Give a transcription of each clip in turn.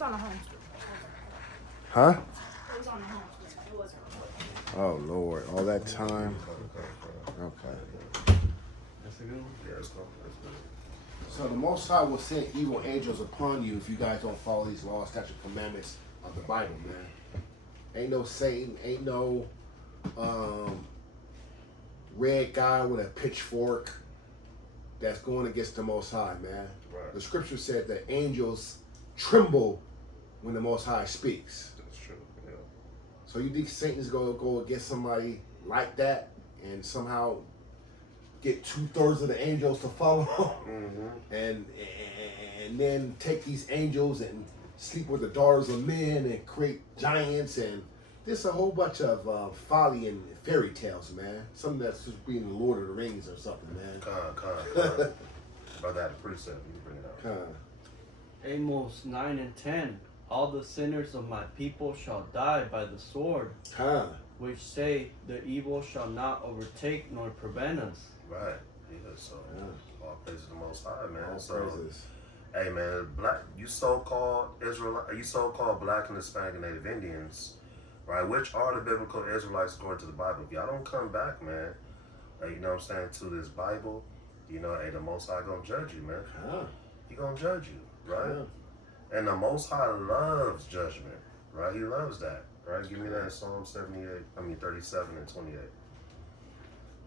was on the home screen. Huh? It was on the home screen. It wasn't recording. Oh Lord, all that time. Okay. That's a good one? Yeah, it's cool. That's good. So the Most High will send evil angels upon you if you guys don't follow these laws, statutes, commandments of the Bible, man. Ain't no Satan, ain't no red guy with a pitchfork that's going against the Most High, man. Right. The scripture said that angels tremble when the Most High speaks. That's true. Yeah. So you think Satan's gonna go against somebody like that and somehow get 2/3 of the angels to follow Mm-hmm. and then take these angels and sleep with the daughters of men and create giants and there's a whole bunch of folly and fairy tales, man. Something that's just being the Lord of the Rings or something, man. Con. Brother had a precept. You can bring it out. Con. Amos 9 and 10. All the sinners of my people shall die by the sword, Con. which say the evil shall not overtake nor prevent us. Right. Yeah. So all praises to the Most High, man. All So, praises. hey, man, you so-called Black and Hispanic and Native Indians, right? Which are the biblical Israelites according to the Bible? If y'all don't come back, man, you know what I'm saying, to this Bible, you know, hey, the Most High gonna judge you, man. Con. He gonna judge you, right? Con. And the Most High loves judgment, right? He loves that, right? Give me that in Psalm 37 and 28.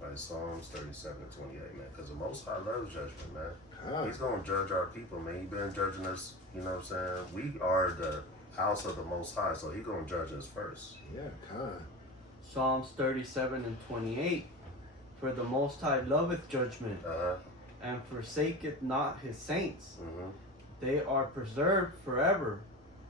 Right, Psalms 37 and 28, man. Because the Most High loves judgment, man. Con. He's gonna judge our people, man. He been judging us, you know what I'm saying? We are the house of the Most High, so he gonna judge us first. Yeah, con. Psalms 37 and 28. For the Most High loveth judgment, Uh-huh. and forsaketh not his saints. Mm-hmm. They are preserved forever,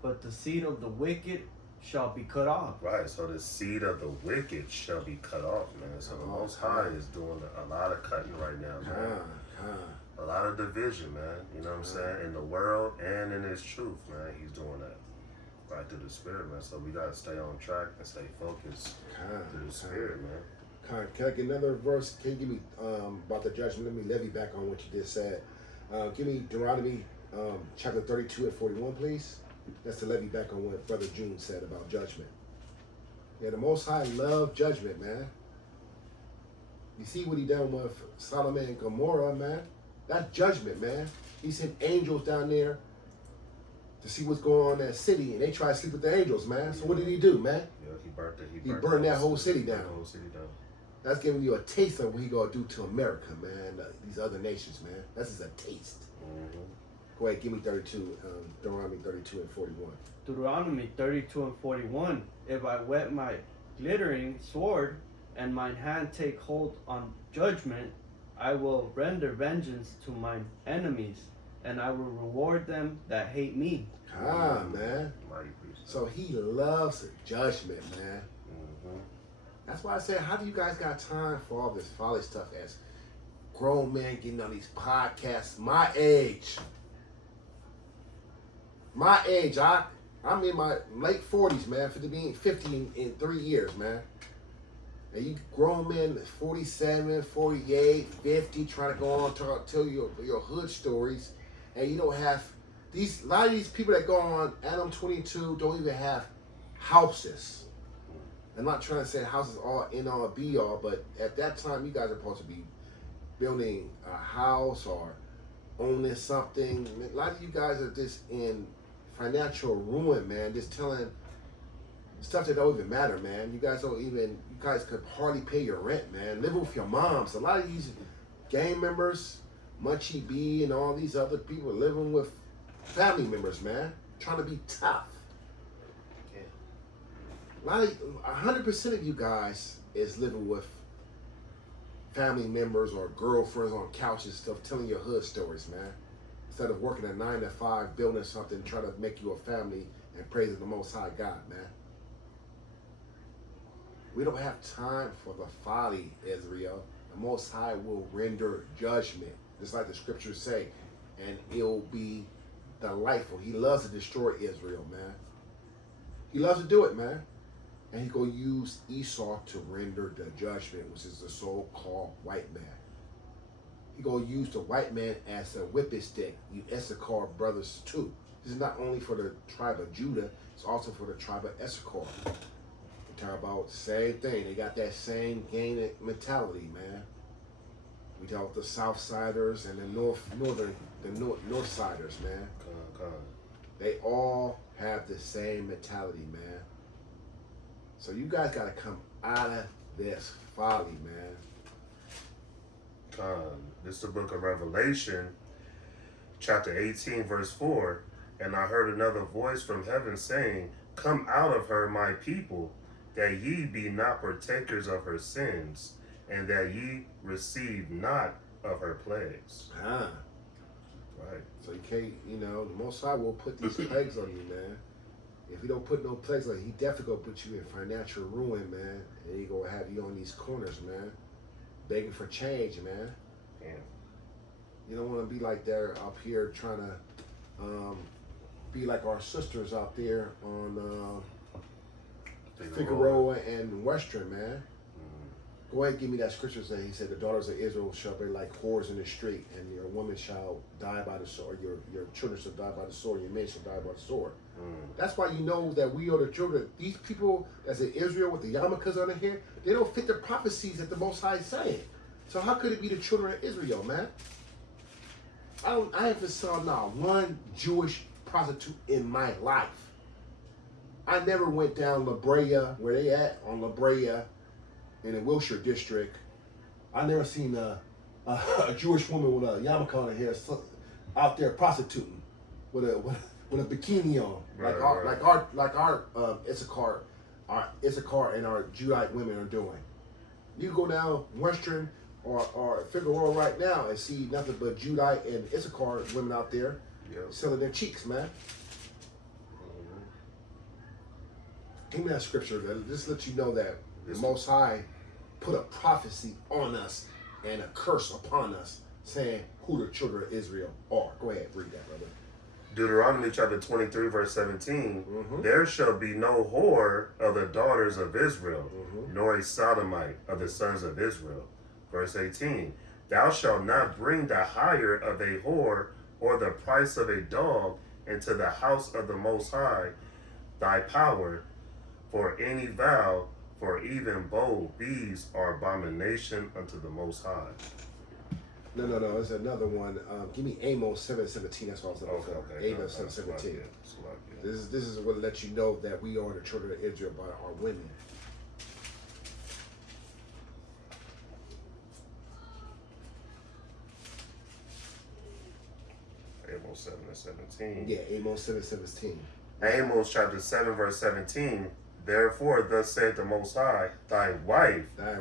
but the seed of the wicked shall be cut off. Right, so the seed of the wicked shall be cut off, man. So the Most High is doing a lot of cutting right now, man. Con. A lot of division, man. You know what I'm saying? In the world and in his truth, man. He's doing that. Right through the spirit, man. So we gotta stay on track and stay focused through the spirit, man. Con. Can I get another verse? Can you give me about the judgment? Let me levy back on what you just said. Give me Deuteronomy chapter 32 and 41, please. That's to levy back on what Brother June said about judgment. Yeah, the Most High loved judgment, man. You see what he done with Solomon and Gomorrah, man? That's judgment, man. He sent angels down there to see what's going on in that city, and they try to sleep with the angels, man. So what did he do, man? Yeah, he burnt it. He burned that whole city down. The whole city down. That's giving you a taste of what he gonna do to America, man. These other nations, man. That's just a taste. Mm-hmm. Go ahead, give me 32, Deuteronomy 32 and 41. Deuteronomy 32 and 41. If I whet my glittering sword, and mine hand take hold on judgment, I will render vengeance to mine enemies, and I will reward them that hate me. Man. Mighty priest. So he loves judgment, man. Mm-hmm. That's why I said, how do you guys got time for all this folly stuff as grown men getting on these podcasts? My age, I'm in my late 40s, man, for being 50 in 3 years, man. And you grown men, 47, 48, 50, trying to go on tell your hood stories, and you don't have a lot of these people that go on Adam 22 don't even have houses. I'm not trying to say houses are in all be all, but at that time you guys are supposed to be building a house or owning something. A lot of you guys are just in financial ruin, man. Just telling stuff that don't even matter, man. You guys could hardly pay your rent, man. Living with your moms. A lot of these gang members, Munchie B and all these other people living with family members, man. Trying to be tough. A lot of 100% of you guys is living with family members or girlfriends on couches and stuff, telling your hood stories, man. Instead of working a 9 to 5, building something, trying to make you a family and praising the Most High God, man. We don't have time for the folly, Israel. The Most High will render judgment, just like the scriptures say, and it'll be delightful. He loves to destroy Israel, man. He loves to do it, man. And he's going to use Esau to render the judgment, which is the so-called white man. He's going to use the white man as a whipping stick. You Issachar brothers too. This is not only for the tribe of Judah, it's also for the tribe of Issachar. We talk about the same thing. They got that same gang mentality, man. We talk about the South Siders and the North Siders, man. They all have the same mentality, man. So you guys got to come out of this folly, man. This is the book of Revelation, chapter 18, verse 4. And I heard another voice from heaven saying, Come out of her, my people, that ye be not partakers of her sins, and that ye receive not of her plagues. Right. So you can't, the Most High will put these plagues on you, man. If he don't put no plagues on you, he definitely gonna put you in financial ruin, man. And he gonna have you on these corners, man, begging for change, man. Damn. You don't want to be like they're up here trying to be like our sisters out there on Figueroa and Western, man. Go ahead and give me that scripture that he said, the daughters of Israel shall be like whores in the street, and your woman shall die by the sword, your children shall die by the sword, your men shall die by the sword. That's why you know that we are the children. These people that's in Israel with the yarmulkes on their hair, they don't fit the prophecies that the Most High is saying. So how could it be the children of Israel, man? I haven't saw not one Jewish prostitute in my life. I never went down La Brea, where they at on La Brea, in the Wilshire district. I never seen a Jewish woman with a yarmulke on her hair out there prostituting with a bikini on, like our Issachar and our Judite women are doing. You go down Western or Figueroa right now and see nothing but Judite and Issachar women out there selling their cheeks, man. Give me that scripture that just let you know that the Most High put a prophecy on us and a curse upon us, saying who the children of Israel are. Go ahead, read that, brother. Deuteronomy chapter 23, verse 17. There shall be no whore of the daughters of Israel, nor a sodomite of the sons of Israel. Verse 18. Thou shalt not bring the hire of a whore or the price of a dog into the house of the Most High, thy power, for any vow, for even both these are abomination unto the Most High. No. There's another one. Give me Amos 7:17. That's what I was looking for. Okay. Amos 7:17. This is what lets you know that we are the children of Israel by our women. Amos 7 and 17. Yeah, Amos 7:17. Amos chapter 7, verse 17. Therefore, thus saith the Most High, thy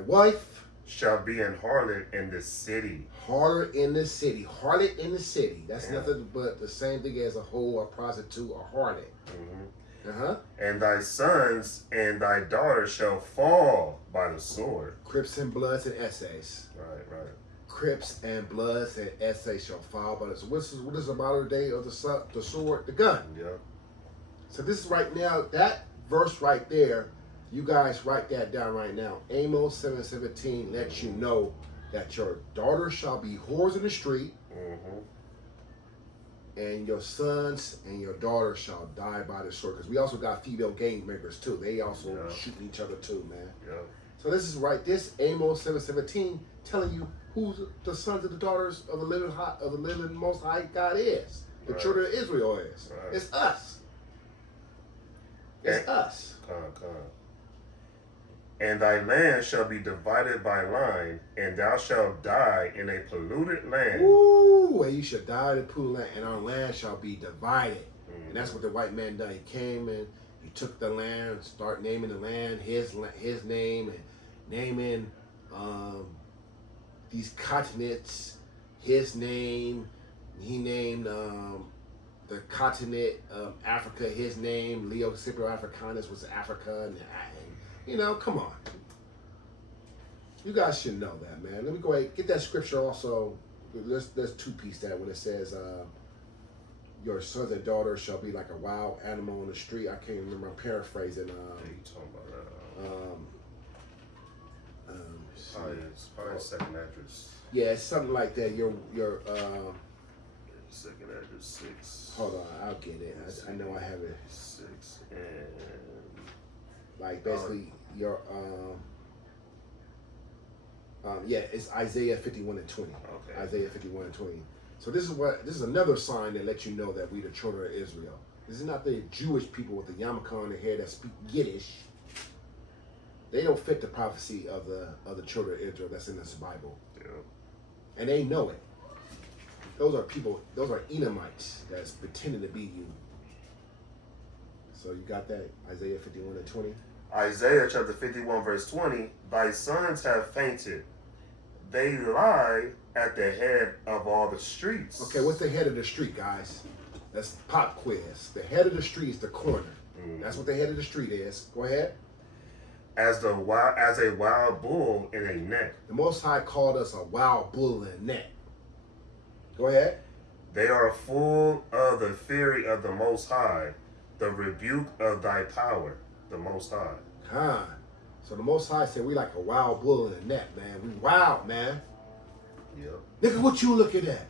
wife shall be an harlot in the city. Harlot in the city. Harlot in the city. That's nothing but the same thing as a whore, a prostitute, a harlot. And thy sons and thy daughters shall fall by the sword. Crips and Bloods and essays. Right. Crips and Bloods and essays shall fall by the sword. What is the modern day of the sword? The gun. Yeah. So this is right now, that verse right there, you guys write that down right now. Amos 7:17 lets you know that your daughter shall be whores in the street, and your sons and your daughters shall die by the sword. Because we also got female gang members too. They also shooting each other too, man. Yeah. So this is right. This Amos 7:17 telling you who the sons and the daughters of the living Most High God is. The children of Israel is. Right. It's us. It's us. And thy land shall be divided by line, and thou shalt die in a polluted land. Ooh, and you shall die in a polluted land, and our land shall be divided. And that's what the white man done. He came and he took the land, start naming the land his name, and naming these continents his name. He named the continent of Africa his name. Leo Scipio Africanus was Africa, and come on. You guys should know that, man. Let me go ahead get that scripture also. Let's two-piece that when it says your sons and daughters shall be like a wild animal on the street. I can't remember. I'm paraphrasing. You talking about probably second address. Yeah, it's something like that. Your Second Edges 6. Hold on, I'll get it. I know I have it. 6 and Like basically your yeah, it's Isaiah 51 and 20. Okay. Isaiah 51 and 20. So this is another sign that lets you know that we the children of Israel. This is not the Jewish people with the yarmulke on their head that speak Yiddish. They don't fit the prophecy of the children of Israel that's in this Bible. Yeah. And they know it. Those are people, those are Edomites that's pretending to be you. So you got that? Isaiah 51 and 20. Isaiah chapter 51 verse 20. Thy sons have fainted. They lie at the head of all the streets. Okay, what's the head of the street, guys? That's pop quiz. The head of the street is the corner. That's what the head of the street is. Go ahead. As a wild bull in a net. The Most High called us a wild bull in a net. Go ahead. They are full of the fury of the Most High, the rebuke of thy power, the Most High. So the Most High said we like a wild bull in a net, man. We wild, man. Yep. Nigga, what you looking at?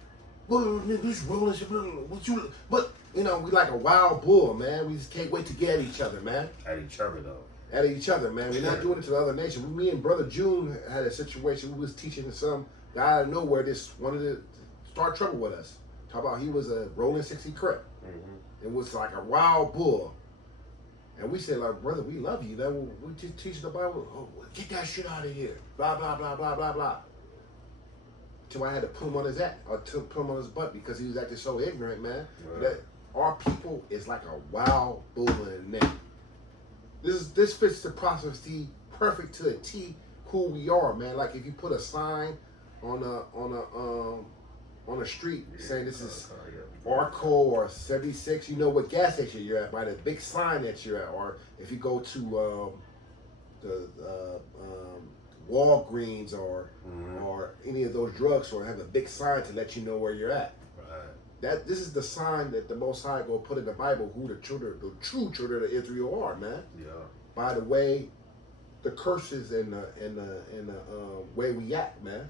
This rolling shit. What you? But you know, we like a wild bull, man. We just can't wait to get at each other, man. At each other though. At each other, man. We're not doing it to the other nation. Me and Brother June had a situation. We was teaching some guy out of nowhere just wanted to start trouble with us. Talk about he was a rolling 60 Crip. It was like a wild bull. And we said, like, brother, we love you. Man. We just teach the Bible. Oh, get that shit out of here. Blah, blah, blah, blah, blah, blah. Till I had to put him on his act, or to put him on his butt because he was acting so ignorant, man. Right. That our people is like a wild bull in a net. This fits the prophecy perfect to a T who we are, man. Like if you put a sign on a street saying this is Arco or 76, you know what gas station you're at by the big sign that you're at. Or if you go to the Walgreens or any of those drugstores, have a big sign to let you know where you're at. Right. This is the sign that the Most High will put in the Bible who the true children of Israel are, man. Yeah. By the way, the curses and the way we act, man.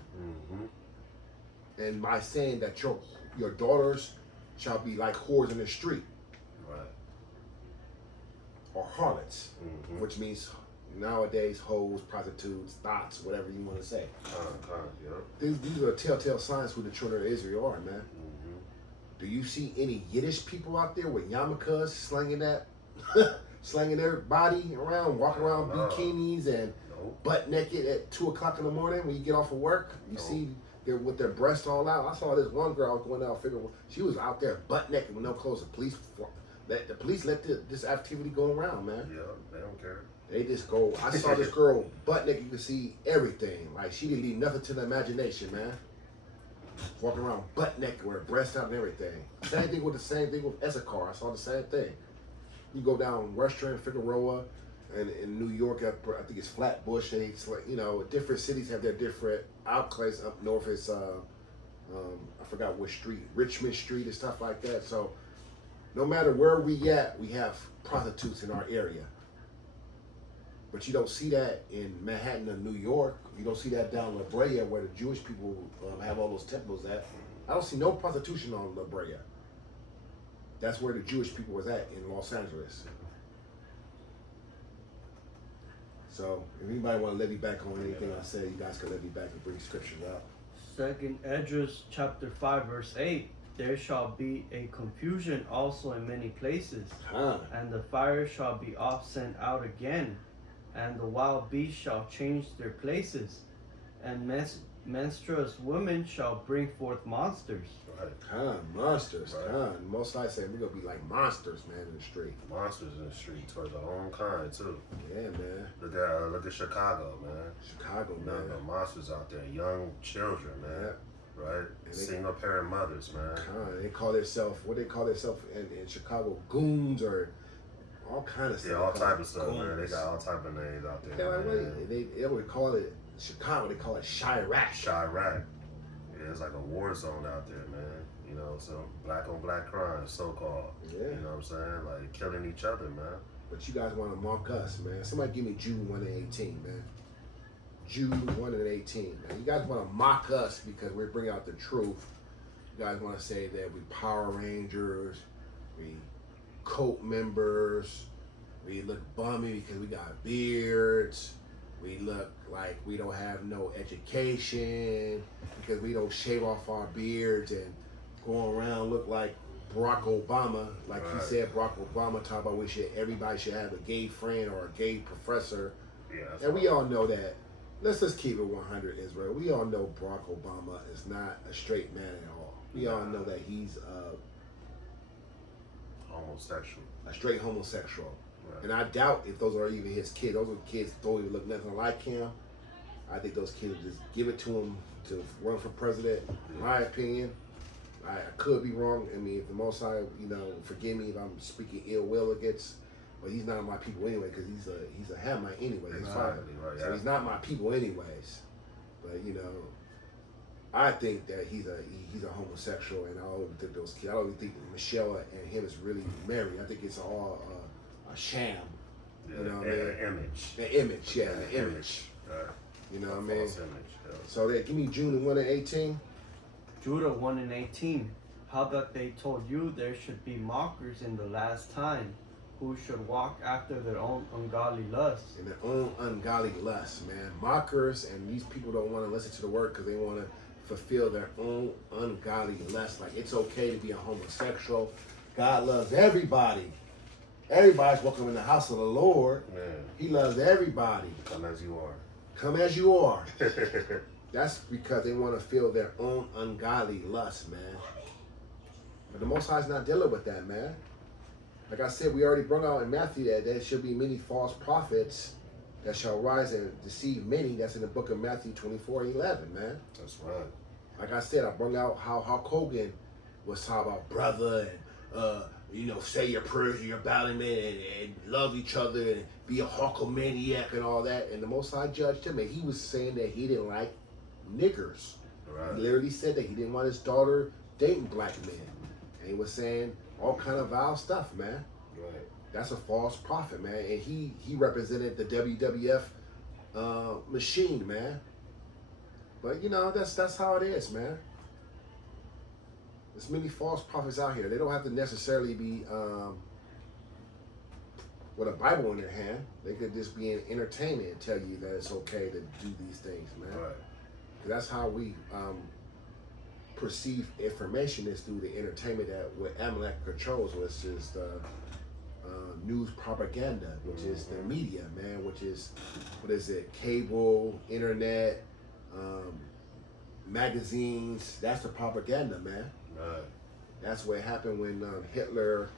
And by saying that your daughters shall be like whores in the street, right? Or harlots, which means nowadays hoes, prostitutes, thoughts, whatever you want to say. These are telltale signs who the children of Israel are, man. Do you see any Yiddish people out there with yarmulkes slanging that, slanging their body around, walking around bikinis and butt naked at 2 o'clock in the morning when you get off of work? You see with their breasts all out. I saw this one girl going out figuring she was out there butt naked with no clothes. The police let this activity go around, man. Yeah, they don't care. They just go. I saw this girl butt naked. You could see everything. Like she didn't leave nothing to the imagination, man. Walking around butt naked with her breasts out and everything. Same thing with Issachar. I saw the same thing. You go down Western, Figueroa, and in New York, I think it's Flatbush. Different cities have their different outlets. Up north, it's I forgot what street, Richmond Street and stuff like that. So, no matter where we at, we have prostitutes in our area. But you don't see that in Manhattan or New York. You don't see that down La Brea where the Jewish people have all those temples at. I don't see no prostitution on La Brea. That's where the Jewish people was at in Los Angeles. So if anybody want to levy back on anything I said, you guys can levy back and bring scriptures out. Second Esdras chapter 5 verse 8. There shall be a confusion also in many places, and the fire shall be oft sent out again, and the wild beasts shall change their places, and menstruous women shall bring forth monsters. Monsters. Most I say we're gonna be like monsters, man, in the street. Monsters in the street towards our own kind too. Yeah, man. Look at Chicago, man. Chicago, man. The monsters out there, young children, man. Yeah. Right? Single parent mothers, man. They call themselves in Chicago, goons or all kind of stuff. Yeah, all type of stuff, man. They got all type of names out there. Yeah, they would call it Chicago. They call it Chirac. Chirac. Yeah, it's like a war zone out there, man. You know, so black on black crime, so-called. Yeah. You know what I'm saying? Like killing each other, man. But you guys want to mock us, man. Somebody give me Jude 1:18, man. Jude 1:18. Man. You guys want to mock us because we bring out the truth You guys want to say that we Power Rangers, we cult members, we look bummy because we got beards, we look like we don't have no education because we don't shave off our beards and go around look like Barack Obama, like he said. Barack Obama talk about everybody should have a gay friend or a gay professor. Yeah, and we all know that. Let's just keep it 100, Israel. We all know Barack Obama is not a straight man at all. We all know that he's homosexual, a straight homosexual. Right. And I doubt if those are even his kids. Those are kids don't even look nothing like him. I think those kids just give it to him to run for president. In my opinion, I could be wrong. I mean, if the Most High, forgive me if I'm speaking ill will against. But he's not my people anyway, because he's a Hamite anyway. His father, right, so he's not my people anyways. But I think that he's a homosexual, and I don't even think those kids. I don't even think Michelle and him is really married. I think it's all a sham. Yeah, you know what I mean? Image. The image, yeah, the image. You know what I mean? False image. Yeah. So give me June 1 and 18. Judah 1 and 18. How that they told you there should be mockers in the last time, who should walk after their own ungodly lusts. And their own ungodly lusts, man. Mockers, and these people don't want to listen to the word because they want to fulfill their own ungodly lusts. Like, it's okay to be a homosexual. God loves everybody. Everybody's welcome in the house of the Lord. Man. He loves everybody. Come as you are. Come as you are. That's because they want to feel their own ungodly lust, man. But the Most High's not dealing with that, man. Like I said, we already brought out in Matthew that there should be many false prophets that shall rise and deceive many. That's in the book of Matthew 24:11, man. That's right. Like I said, I brought out how Hulk Hogan was talking about brother and say your prayers and your battlement and love each other and be a Hulkamaniac and all that. And the Most High judged him, and he was saying that he didn't like niggers. Right. He literally said that he didn't want his daughter dating black men. And he was saying all kind of vile stuff, man. Right. That's a false prophet, man. And he represented the WWF machine, man. But that's how it is, man. There's many false prophets out here. They don't have to necessarily be with a Bible in their hand. They could just be in entertainment and tell you that it's okay to do these things, man. Right. That's how we perceive information, is through the entertainment that what Amalek controls, which is the news propaganda, which is the media, man, which is, cable, internet, magazines. That's the propaganda, man. Right. That's what happened when Hitler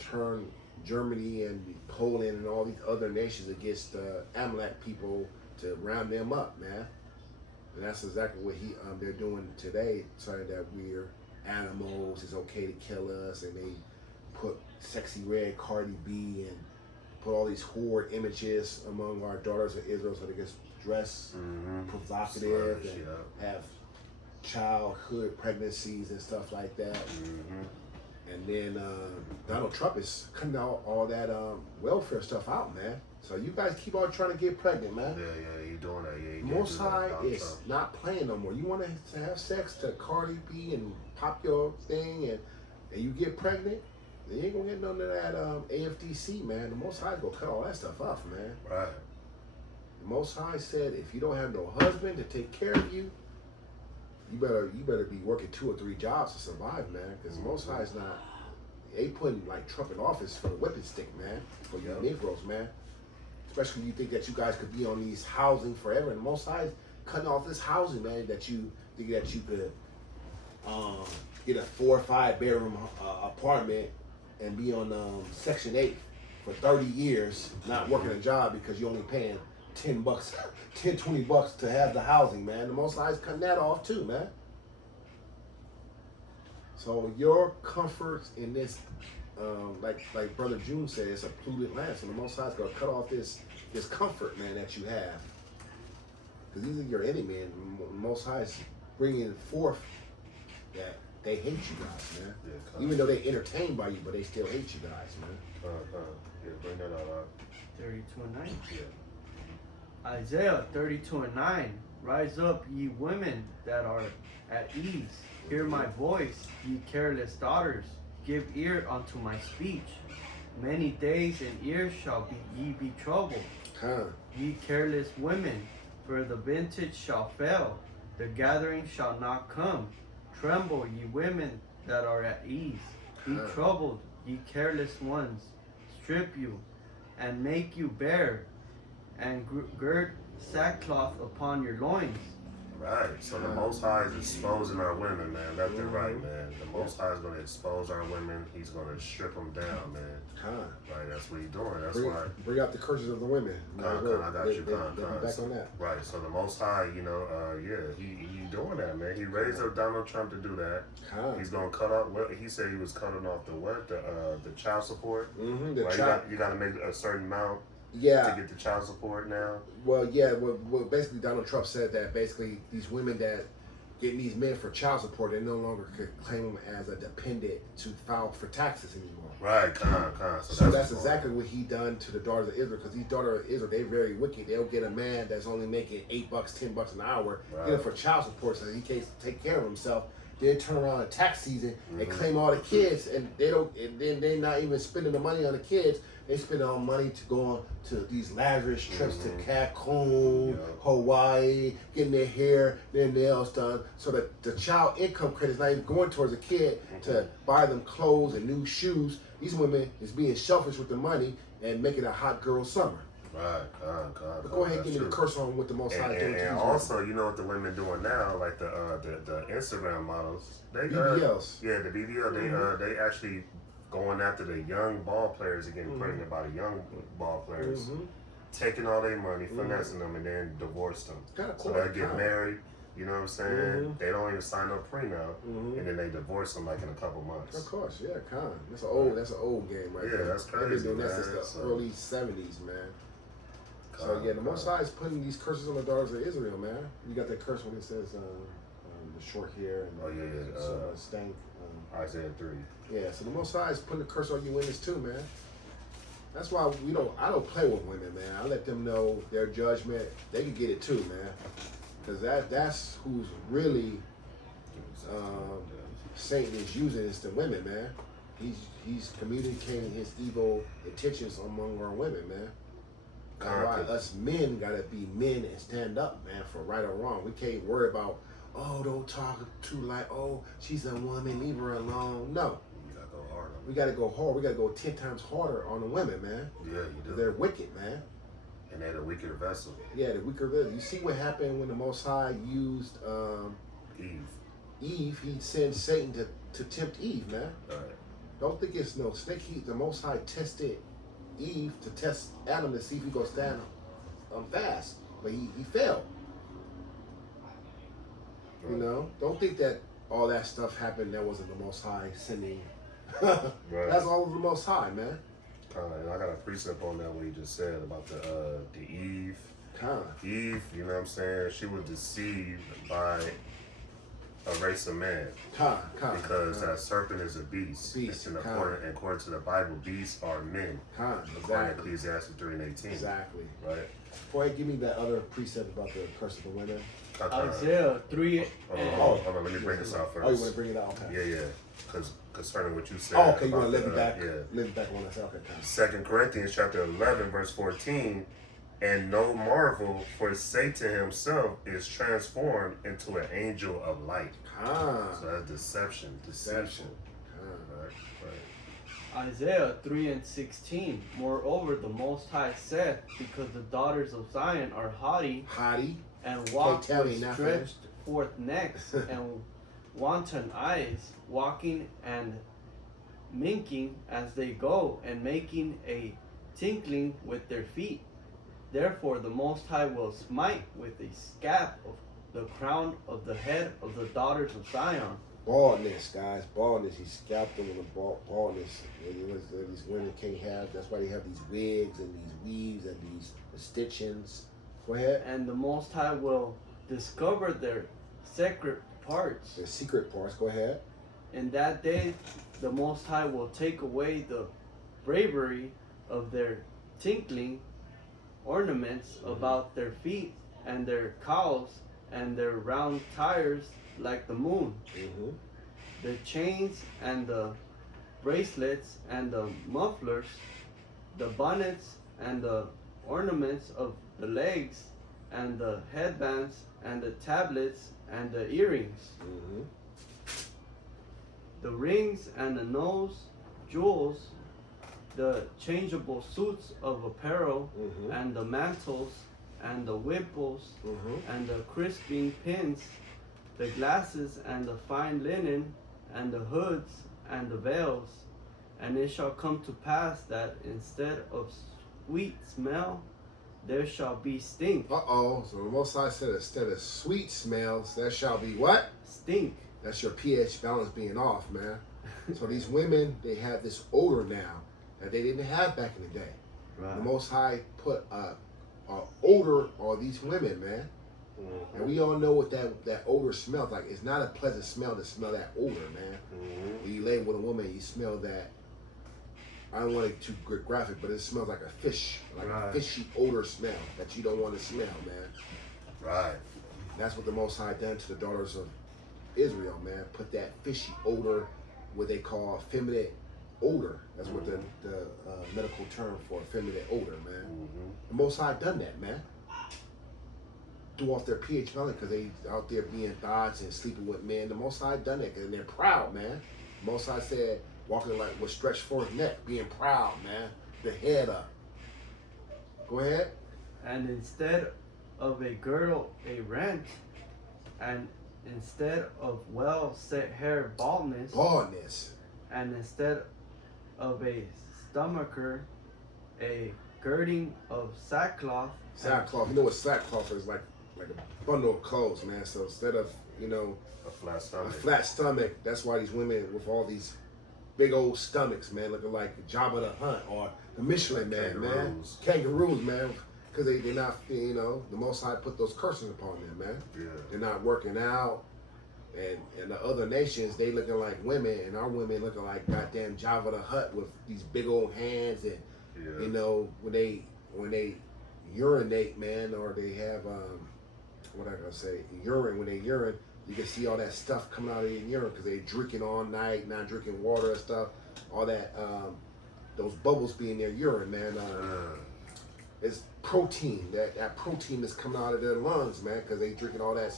turned Germany and Poland and all these other nations against Amalek people to round them up, man. And that's exactly what they're doing today, saying that we're animals, it's okay to kill us, and they put sexy red Cardi B and put all these whore images among our daughters of Israel so they can dress provocative and have childhood pregnancies and stuff like that. And then Donald Trump is cutting out all that welfare stuff out, man. So you guys keep on trying to get pregnant, man. Yeah, you doing that. Yeah, Most High is not playing no more. You want to have sex to Cardi B and pop your thing and you get pregnant, then you ain't going to get none of that AFDC, man. The Most High is going to cut all that stuff off, man. Right. The Most High said if you don't have no husband to take care of you, you better be working 2 or 3 jobs to survive, man. Because the Most High is not, they putting like Trump in office for the whipping stick, man. For you Negroes, man. Especially when you think that you guys could be on these housing forever. And the Most High is cutting off this housing, man, that you think that you could get a 4 or 5 bedroom apartment and be on Section 8 for 30 years, not working a job because you're only paying $10, $20 to have the housing, man. The Most High is cutting that off too, man. So your comfort in this, like Brother June said, it's a polluted land. So the Most High is gonna cut off this comfort, man, that you have, because these are your enemy, and the Most High is bringing forth that they hate you guys, man. Yeah, even though they entertained by you, but they still hate you guys, man. Yeah, bring that all out. 32 and 9. Yeah. Isaiah 32 and 9. Rise up, ye women that are at ease. Hear my voice, ye careless daughters. Give ear unto my speech. Many days and years shall ye be troubled. Ye careless women, for the vintage shall fail. The gathering shall not come. Tremble, ye women that are at ease. Be troubled, ye careless ones. Strip you, and make you bare, and gird sackcloth upon your loins. Right. So the Most High is exposing our women, man. Left and right, man. The Most High is going to expose our women. He's going to strip them down, man. Right. That's what he's doing. That's why. Bring out the curses of the women. I got you, back on that. Right. So the Most High, you know, he doing that, man. He raised up Donald Trump to do that. He's going to cut off. He said he was cutting off the child support. Right? You got to make a certain amount. To get the child support now. Well, yeah. Well, basically, Donald Trump said that basically these women that getting these men for child support, they no longer could claim them as a dependent to file for taxes anymore. Right, So that's exactly what he done to the daughters of Israel. Because these daughters of Israel, they very wicked. They'll get a man that's only making $8, $10 an hour, get him for child support so he can't take care of himself. Then turn around at tax season and claim all the kids, and they don't. And then they're not even spending the money on the kids. They spend all money to go on to these lavish trips to Cancun, Hawaii, getting their hair, their nails done, so that the child income credit is not even going towards a kid to buy them clothes and new shoes. These women is being selfish with the money and making a hot girl summer. Right, But go ahead and give me the curse on what the Most High doing. And also, you know what the women doing now, like the Instagram models, they BBLs. The BBL, they actually going after the young ball players and getting pregnant by the young ball players, taking all their money, finessing them, and then divorce them. So they get married. You know what I'm saying? They don't even sign no prenup, and then they divorce them like in a couple months. Of course, yeah, That's an old game right there. That's crazy. They've been doing that since the early 70s, man. So yeah, the Most High is putting these curses on the daughters of Israel, man. You got that curse when it says the short hair and stank. Isaiah 3. Yeah, so the Most High is putting the curse on you women too, man. That's why I don't play with women, man. I let them know their judgment. They can get it too, man. Because that's who's really Satan is using is the women, man. He's communicating his evil intentions among our women, man. That's why us men gotta be men and stand up, man, for right or wrong. We can't worry about, don't talk too like, she's a woman, leave her alone. No. You gotta go hard on them. We gotta go hard. We gotta go 10 times harder on the women, man. Yeah, you do. They're wicked, man. And they're the weaker vessel. Yeah, the weaker vessel. You see what happened when the Most High used Eve. He sent Satan to tempt Eve, man. All right. Don't think it's no snake. The Most High tested Eve to test Adam to see if he gonna stand fast, but he failed. Right. You know, don't think that all that stuff happened that wasn't the Most High sending. Right. That's all of the Most High, man. And I got a precept on that what you just said about the Eve. Eve, you know what I'm saying? She was deceived by a race of man. Because that serpent is a beast. And according to the Bible, beasts are men. According to Ecclesiastes 3:18. Exactly. Right? Go ahead, give me that other precept about the curse of the women. Isaiah 3. Hold on, let me bring this out first. Oh, you want to bring it out? Okay. Yeah. Because concerning what you said. Oh, okay, you want to live it back? Yeah. Live it back on that. Okay. 2 Corinthians chapter 11, verse 14. And no marvel, for Satan himself is transformed into an angel of light. So that's deception. Right. Isaiah 3:16. Moreover, the Most High said, because the daughters of Zion are haughty, and walk with stretched forth necks and wanton eyes, walking and minking as they go, and making a tinkling with their feet. Therefore the Most High will smite with a scab of the crown of the head of the daughters of Zion. Baldness, guys, baldness. He scalped them with a baldness. These women can't have. That's why they have these wigs and these weaves and these stitchings. Go ahead. And the Most High will discover their secret parts. Their secret parts. Go ahead. In that day, the Most High will take away the bravery of their tinkling ornaments about their feet, and their cowls and their round tires like the moon. Mm-hmm. The chains and the bracelets and the mufflers, the bonnets and the ornaments of the legs, and the headbands and the tablets and the earrings, Mm-hmm. the rings and the nose jewels, the changeable suits of apparel, Mm-hmm. and the mantles and the wimples Mm-hmm. and the crisping pins, the glasses and the fine linen and the hoods and the veils. And it shall come to pass that instead of sweet smell, there shall be stink. Uh-oh. So the Most High said instead of sweet smells, there shall be what? Stink. That's your pH balance being off, man. So these women, they have this odor now that they didn't have back in the day. Right. The Most High put a odor on these women, man. Mm-hmm. And we all know what that odor smells like. It's not a pleasant smell to smell that odor, man. Mm-hmm. When you lay with a woman, you smell that. I don't want it too graphic, but it smells like a fish, like a Right. fishy odor smell that you don't want to smell, man. Right. That's what the Most High done to the daughters of Israel, man. Put that fishy odor, what they call effeminate odor. That's what the medical term for effeminate odor, man. Mm-hmm. The Most High done that, man. Threw off their pH balance because they out there being thoughts and sleeping with men. The Most High done that and they're proud, man. The Most High said, walking like with stretched forth neck, being proud, man. The head up. Go ahead. And instead of a girdle, a rent, and instead of well set hair, baldness, Baldness. and instead of a stomacher, a girding of sackcloth. Sackcloth. You know what sackcloth is? Like a bundle of clothes, man. So instead of, A flat a stomach. flat stomach, that's why these women with all these big old stomachs, man, looking like Jabba the Hutt or the Michelin Man, man. Kangaroos. Kangaroos, man. Because they're not, the Most High put those curses upon them, man. Yeah. They're not working out. And the other nations, they looking like women, and our women looking like goddamn Jabba the Hutt with these big old hands, and Yeah. when they urinate, man, or they have what I gotta say, urine. When they urine, you can see all that stuff coming out of their urine because they drinking all night, not drinking water and stuff. All that those bubbles be in their urine, man. It's protein. That protein is coming out of their lungs, man, because they drinking all that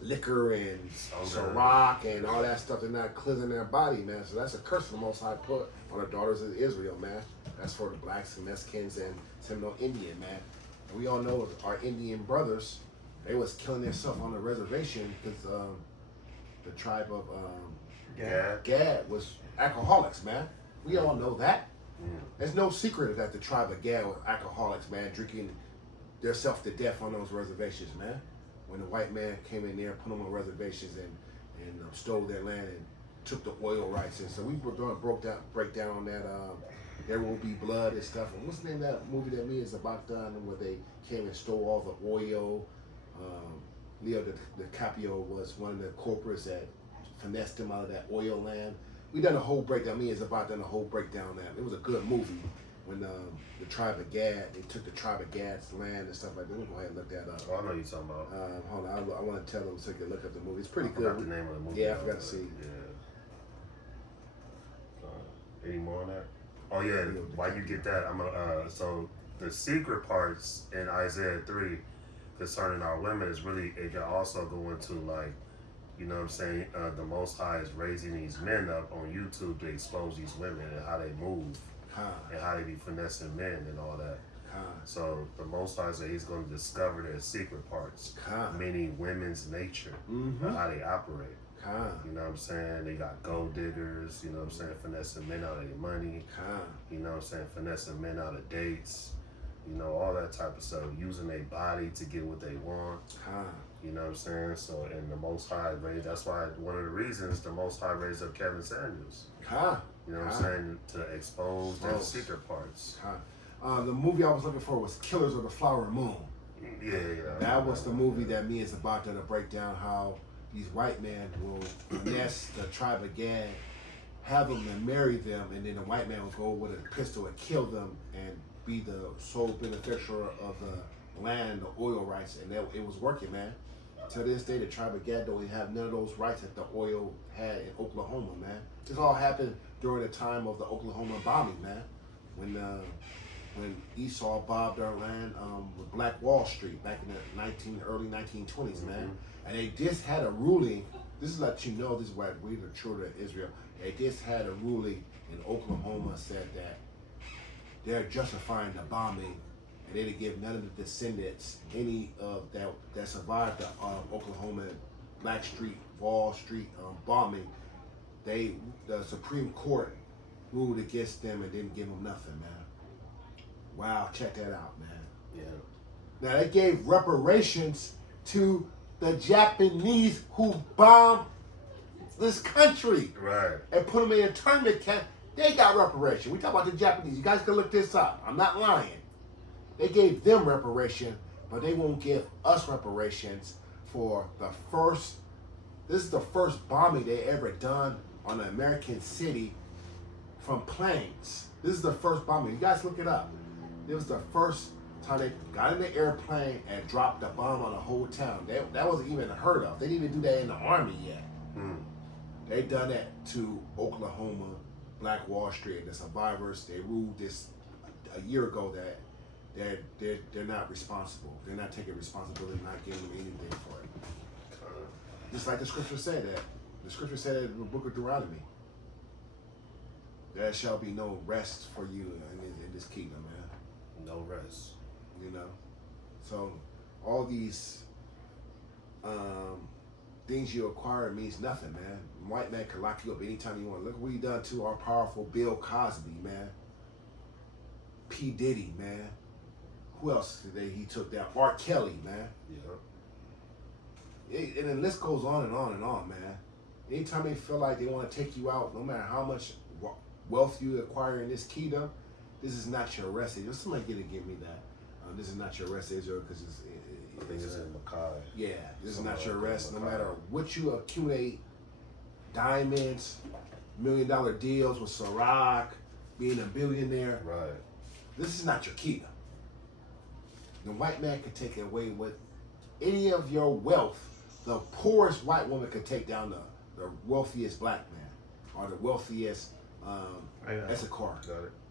liquor and Ciroc and all that stuff. They're not cleansing their body, man. So that's a curse the Most High put on the daughters of Israel, man. That's for the blacks and Mexicans and Seminole Indian, man. And we all know our Indian brothers, they was killing themselves on the reservation because the tribe of Yeah. Gad was alcoholics, man. We all know that. Mm. There's no secret that the tribe of Gad was alcoholics, man, drinking themselves to death on those reservations, man. When the white man came in there, put them on reservations and stole their land and took the oil rights. And so we were going to break down on that. There Will Be Blood and stuff. And what's the name of that movie that me is about done where they came and stole all the oil? Leo DiCaprio was one of the corporates that finessed them out of that oil land. We done a whole breakdown. Me is about done a whole breakdown that it was a good movie when the tribe of Gad, they took the tribe of Gad's land and stuff like that. We'll go ahead and look that up. Oh, I know you're talking about. Hold on, I want to tell them so they can look up the movie. It's pretty I forgot good. the name of the movie. Yeah, I forgot to see. Yeah. Any more on that? Oh yeah. While you get that, I'm gonna. So the secret parts in Isaiah 3 concerning our women is really, it can also go into like, you know what I'm saying, the Most High is raising these men up on YouTube to expose these women and how they move and how they be finessing men and all that. So the Most High said he's going to discover their secret parts, meaning women's nature, and how they operate. You know what I'm saying? They got gold diggers, you know what I'm saying, finessing men out of their money, you know what I'm saying, finessing men out of dates, you know, all that type of stuff, using their body to get what they want. You know what I'm saying? So, and the Most High raised, that's why one of the reasons the Most High raised up Kevin Samuels. You know what I'm saying? To expose their secret parts. The movie I was looking for was Killers of the Flower Moon. Yeah. That was the movie that me is about to break down how these white men will finesse the tribe of Gad, have them and marry them, and then the white man will go with a pistol and kill them and be the sole beneficiary of the land, the oil rights, and it was working, man. To this day, the tribe of Gad don't have none of those rights that the oil had in Oklahoma, man. This all happened during the time of the Oklahoma bombing, man. When Esau bombed our land with Black Wall Street back in the early 1920s, man. And they just had a ruling. This is let you know, this is why we the children of Israel. They just had a ruling in Oklahoma said that they're justifying the bombing, and they didn't give none of the descendants any of that survived the Oklahoma Black Street, Wall Street bombing. The Supreme Court ruled against them and didn't give them nothing, man. Wow, check that out, man. Yeah. Now they gave reparations to the Japanese who bombed this country. Right. And put them in a internment camp. They got reparation. We talk about the Japanese. You guys can look this up. I'm not lying. They gave them reparation, but they won't give us reparations for the first. This is the first bombing they ever done on an American city from planes. This is the first bombing. You guys look it up. It was the first time they got in the airplane and dropped a bomb on a whole town. That wasn't even heard of. They didn't even do that in the Army yet. They done that to Oklahoma, Black Wall Street, and the survivors. They ruled this a year ago that they're not responsible. They're not taking responsibility, not giving them anything for it. Just like the scripture said that. The scripture said it in the book of Deuteronomy. There shall be no rest for you in this kingdom, man. No rest. You know? So all these things you acquire means nothing, man. White man can lock you up anytime you want. Look what he done to our powerful Bill Cosby, man. P. Diddy, man. Who else today he took down? R. Kelly, man. Yeah. And the list goes on and on and on, man. Anytime they feel like they want to take you out, no matter how much wealth you acquire in this kingdom, this is not your rest. If somebody give me that. This is not your rest, Israel, because I think it's in Makai. yeah, this is not your rest. No matter what you accumulate, diamonds, $1 million deals with Ciroc, being a billionaire. Right. This is not your kingdom. The white man can take away with any of your wealth. The poorest white woman could take down the wealthiest black man or the wealthiest Issachar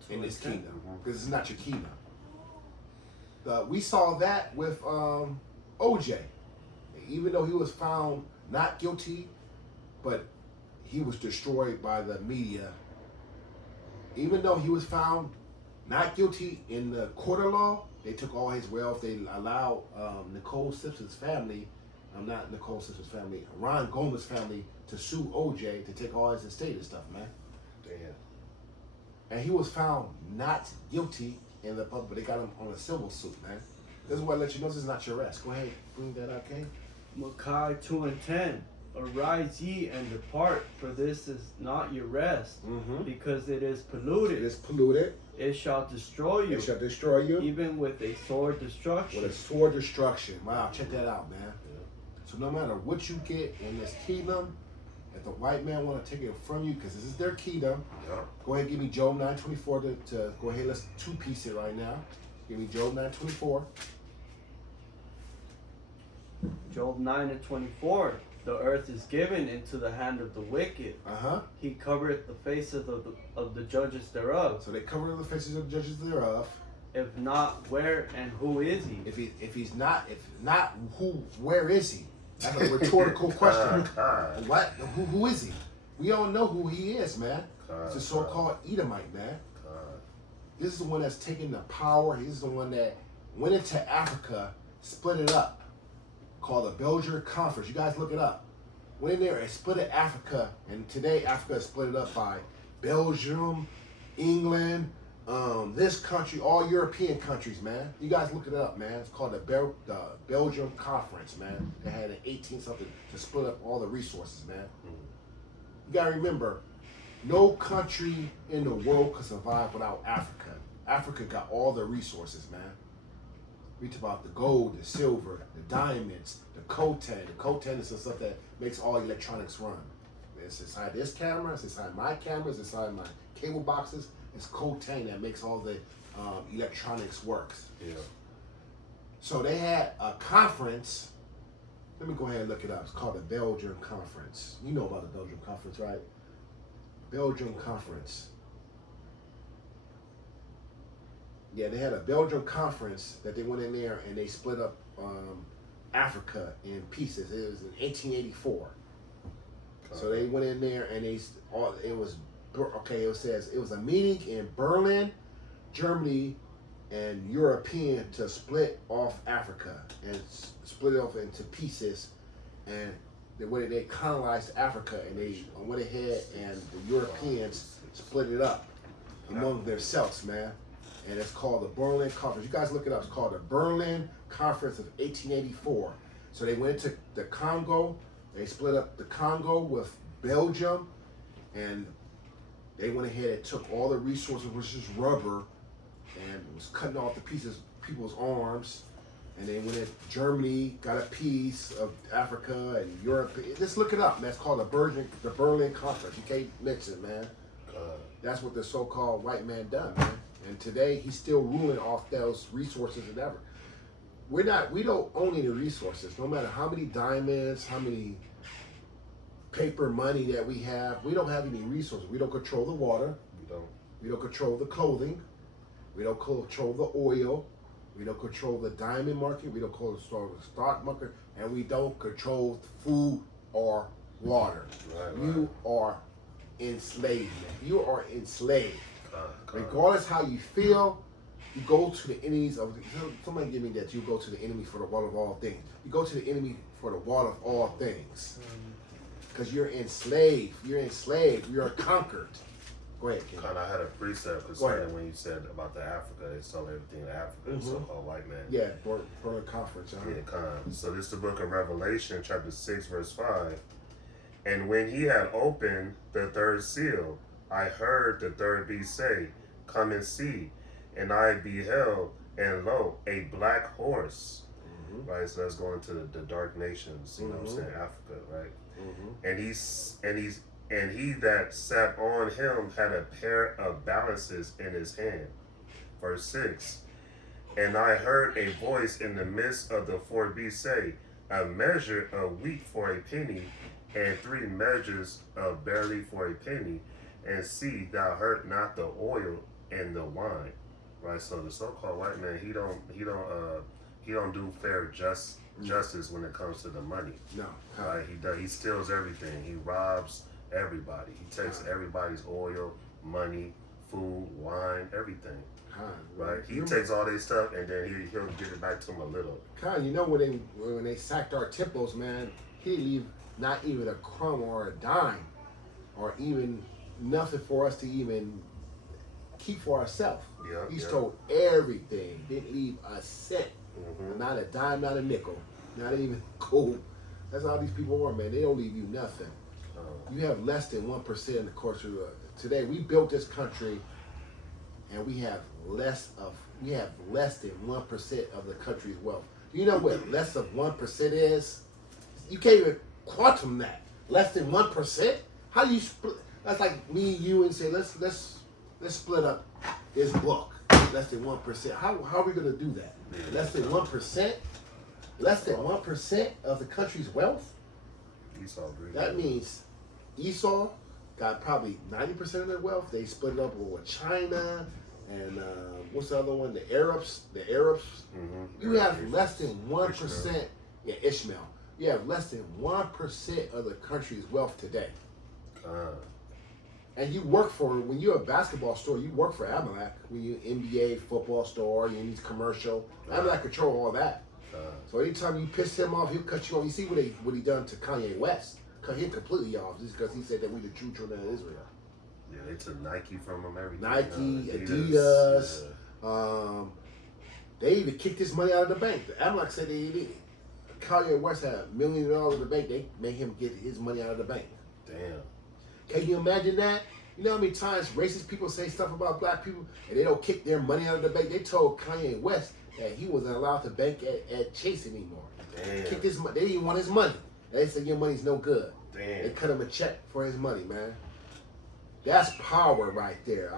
in this kingdom, because it's not your kingdom. We saw that with OJ. Even though he was found not guilty, but he was destroyed by the media. Even though he was found not guilty in the court of law, they took all his wealth. They allowed Nicole Simpson's family, not Nicole Simpson's family, Ron Gomes' family, to sue OJ to take all his estate and stuff, man. Damn. And he was found not guilty in the public, but they got him on a civil suit, man. This is what I let you know this is not your rest. Go ahead, bring that up, King. Malachi 2:10. Arise ye and depart, for this is not your rest, because it is polluted. It is polluted. It shall destroy you. It shall destroy you. Even with a sword destruction. With a sword destruction. Wow, check that out, man. So no matter what you get in this kingdom, if the white man want to take it from you, because this is their kingdom, go ahead and give me Job 9:24 to go ahead, let's two-piece it right now. Give me Job 9:24. Job 9:24. The earth is given into the hand of the wicked. He covereth the face of the judges thereof. So they cover the faces of the judges thereof. If not, where and who is he? If not, who? Where is he? That's a rhetorical question. What? Who is he? We all know who he is, man. It's a so-called Edomite, man. This is the one that's taking the power. He's the one that went into Africa, split it up, called the Belgian Conference. You guys look it up. Went in there and split it Africa, and today Africa is split up by Belgium, England, this country, all European countries, man. You guys look it up, man. It's called the Belgium Conference, man. They had an 18-something to split up all the resources, man. You gotta remember, no country in the world could survive without Africa. Africa got all the resources, man. We talk about the gold, the silver, the diamonds, the coltan. The coltan is the stuff that makes all electronics run. It's inside this camera, it's inside my cameras, it's inside my cable boxes. It's coltan that makes all the electronics works. Yeah. So they had a conference Let me go ahead and look it up. It's called the Belgium Conference. You know about the Belgium Conference, right? Belgium Conference. Yeah, they had a Belgium Conference that they went in there and they split up Africa in pieces. It was in 1884. So they went in there and it says it was a meeting in Berlin, Germany, and European to split off Africa and split it off into pieces, and they colonized Africa and they went ahead and the Europeans split it up among themselves, man. And it's called the Berlin Conference. You guys look it up. It's called the Berlin Conference of 1884. So they went to the Congo. They split up the Congo with Belgium, and they went ahead and took all the resources, which is rubber, and was cutting off the people's arms. And they went in Germany, got a piece of Africa and Europe. Just look it up, man. It's called the Berlin Conference. You can't mix it, man. That's what the so-called white man done, man. And today he's still ruling off those resources and ever. We don't own any resources. No matter how many diamonds, how many paper money that we have, we don't have any resources. We don't control the water. We don't control the clothing. We don't control the oil. We don't control the diamond market. We don't control the stock market. And we don't control food or water. Right. You are enslaved. You are enslaved. Regardless how you feel, you go to the enemies of. Somebody give me that. You go to the enemy for the wall of all things. You go to the enemy for the wall of all things. Because you're enslaved. You're enslaved. You're conquered. Go ahead, Ken. I had a precept concerning when you said about the Africa. They sold everything in Africa, so-called white man. Yeah, Berlin Conference. Yeah, So this is the book of Revelation, chapter 6, verse 5. And when he had opened the third seal, I heard the third beast say, "Come and see." And I beheld, and lo, a black horse. Right, so that's going to the dark nations, you know what I'm saying, Africa, right? And he that sat on him had a pair of balances in his hand. Verse 6. And I heard a voice in the midst of the four beasts say, "A measure of wheat for a penny, and 3 measures of barley for a penny. And see, thou hurt not the oil and the wine." Right. So the so-called white man, he don't do fair justice when it comes to the money. No. Right. He steals everything. He robs everybody. He takes everybody's oil, money, food, wine, everything. Right. He takes all their stuff and then he'll give it back to them a little. You know when they sacked our temples, man, he didn't leave not even a crumb or a dime, or even nothing for us to even keep for ourselves. He stole everything. Didn't leave a cent. Not a dime, not a nickel, not even gold. That's how these people are, man. They don't leave you nothing. You have less than 1% in the course of today. We built this country, and we have less than 1% of the country's wealth. You know what less of 1% is? You can't even quantum that. Less than 1%? How do you split? That's like me and you and say let's split up this book. Less than 1%. How are we gonna do that? Less than 1%? Less than 1% of the country's wealth? That means Esau got probably 90% of their wealth. They split it up with China and what's the other one? The Arabs. You have less than 1%. Yeah, Ishmael. You have less than 1% of the country's wealth today. And you work when you're a basketball store, you work for Amalek. When you're NBA football store, you need commercial. Amalek control all that. So anytime you piss him off, he'll cut you off. You see what he done to Kanye West? Cut him completely off just because he said that we the true children of Israel. Yeah, they took Nike from him, everything. Nike, Adidas. They even kicked his money out of the bank. The Amalek said Kanye West had $1 million in the bank. They made him get his money out of the bank. Damn. Can you imagine that? You know how many times racist people say stuff about black people and they don't kick their money out of the bank? They told Kanye West that he wasn't allowed to bank at Chase anymore. Damn. Kicked his money. They didn't want his money. And they said your money's no good. Damn. They cut him a check for his money, man. That's power right there.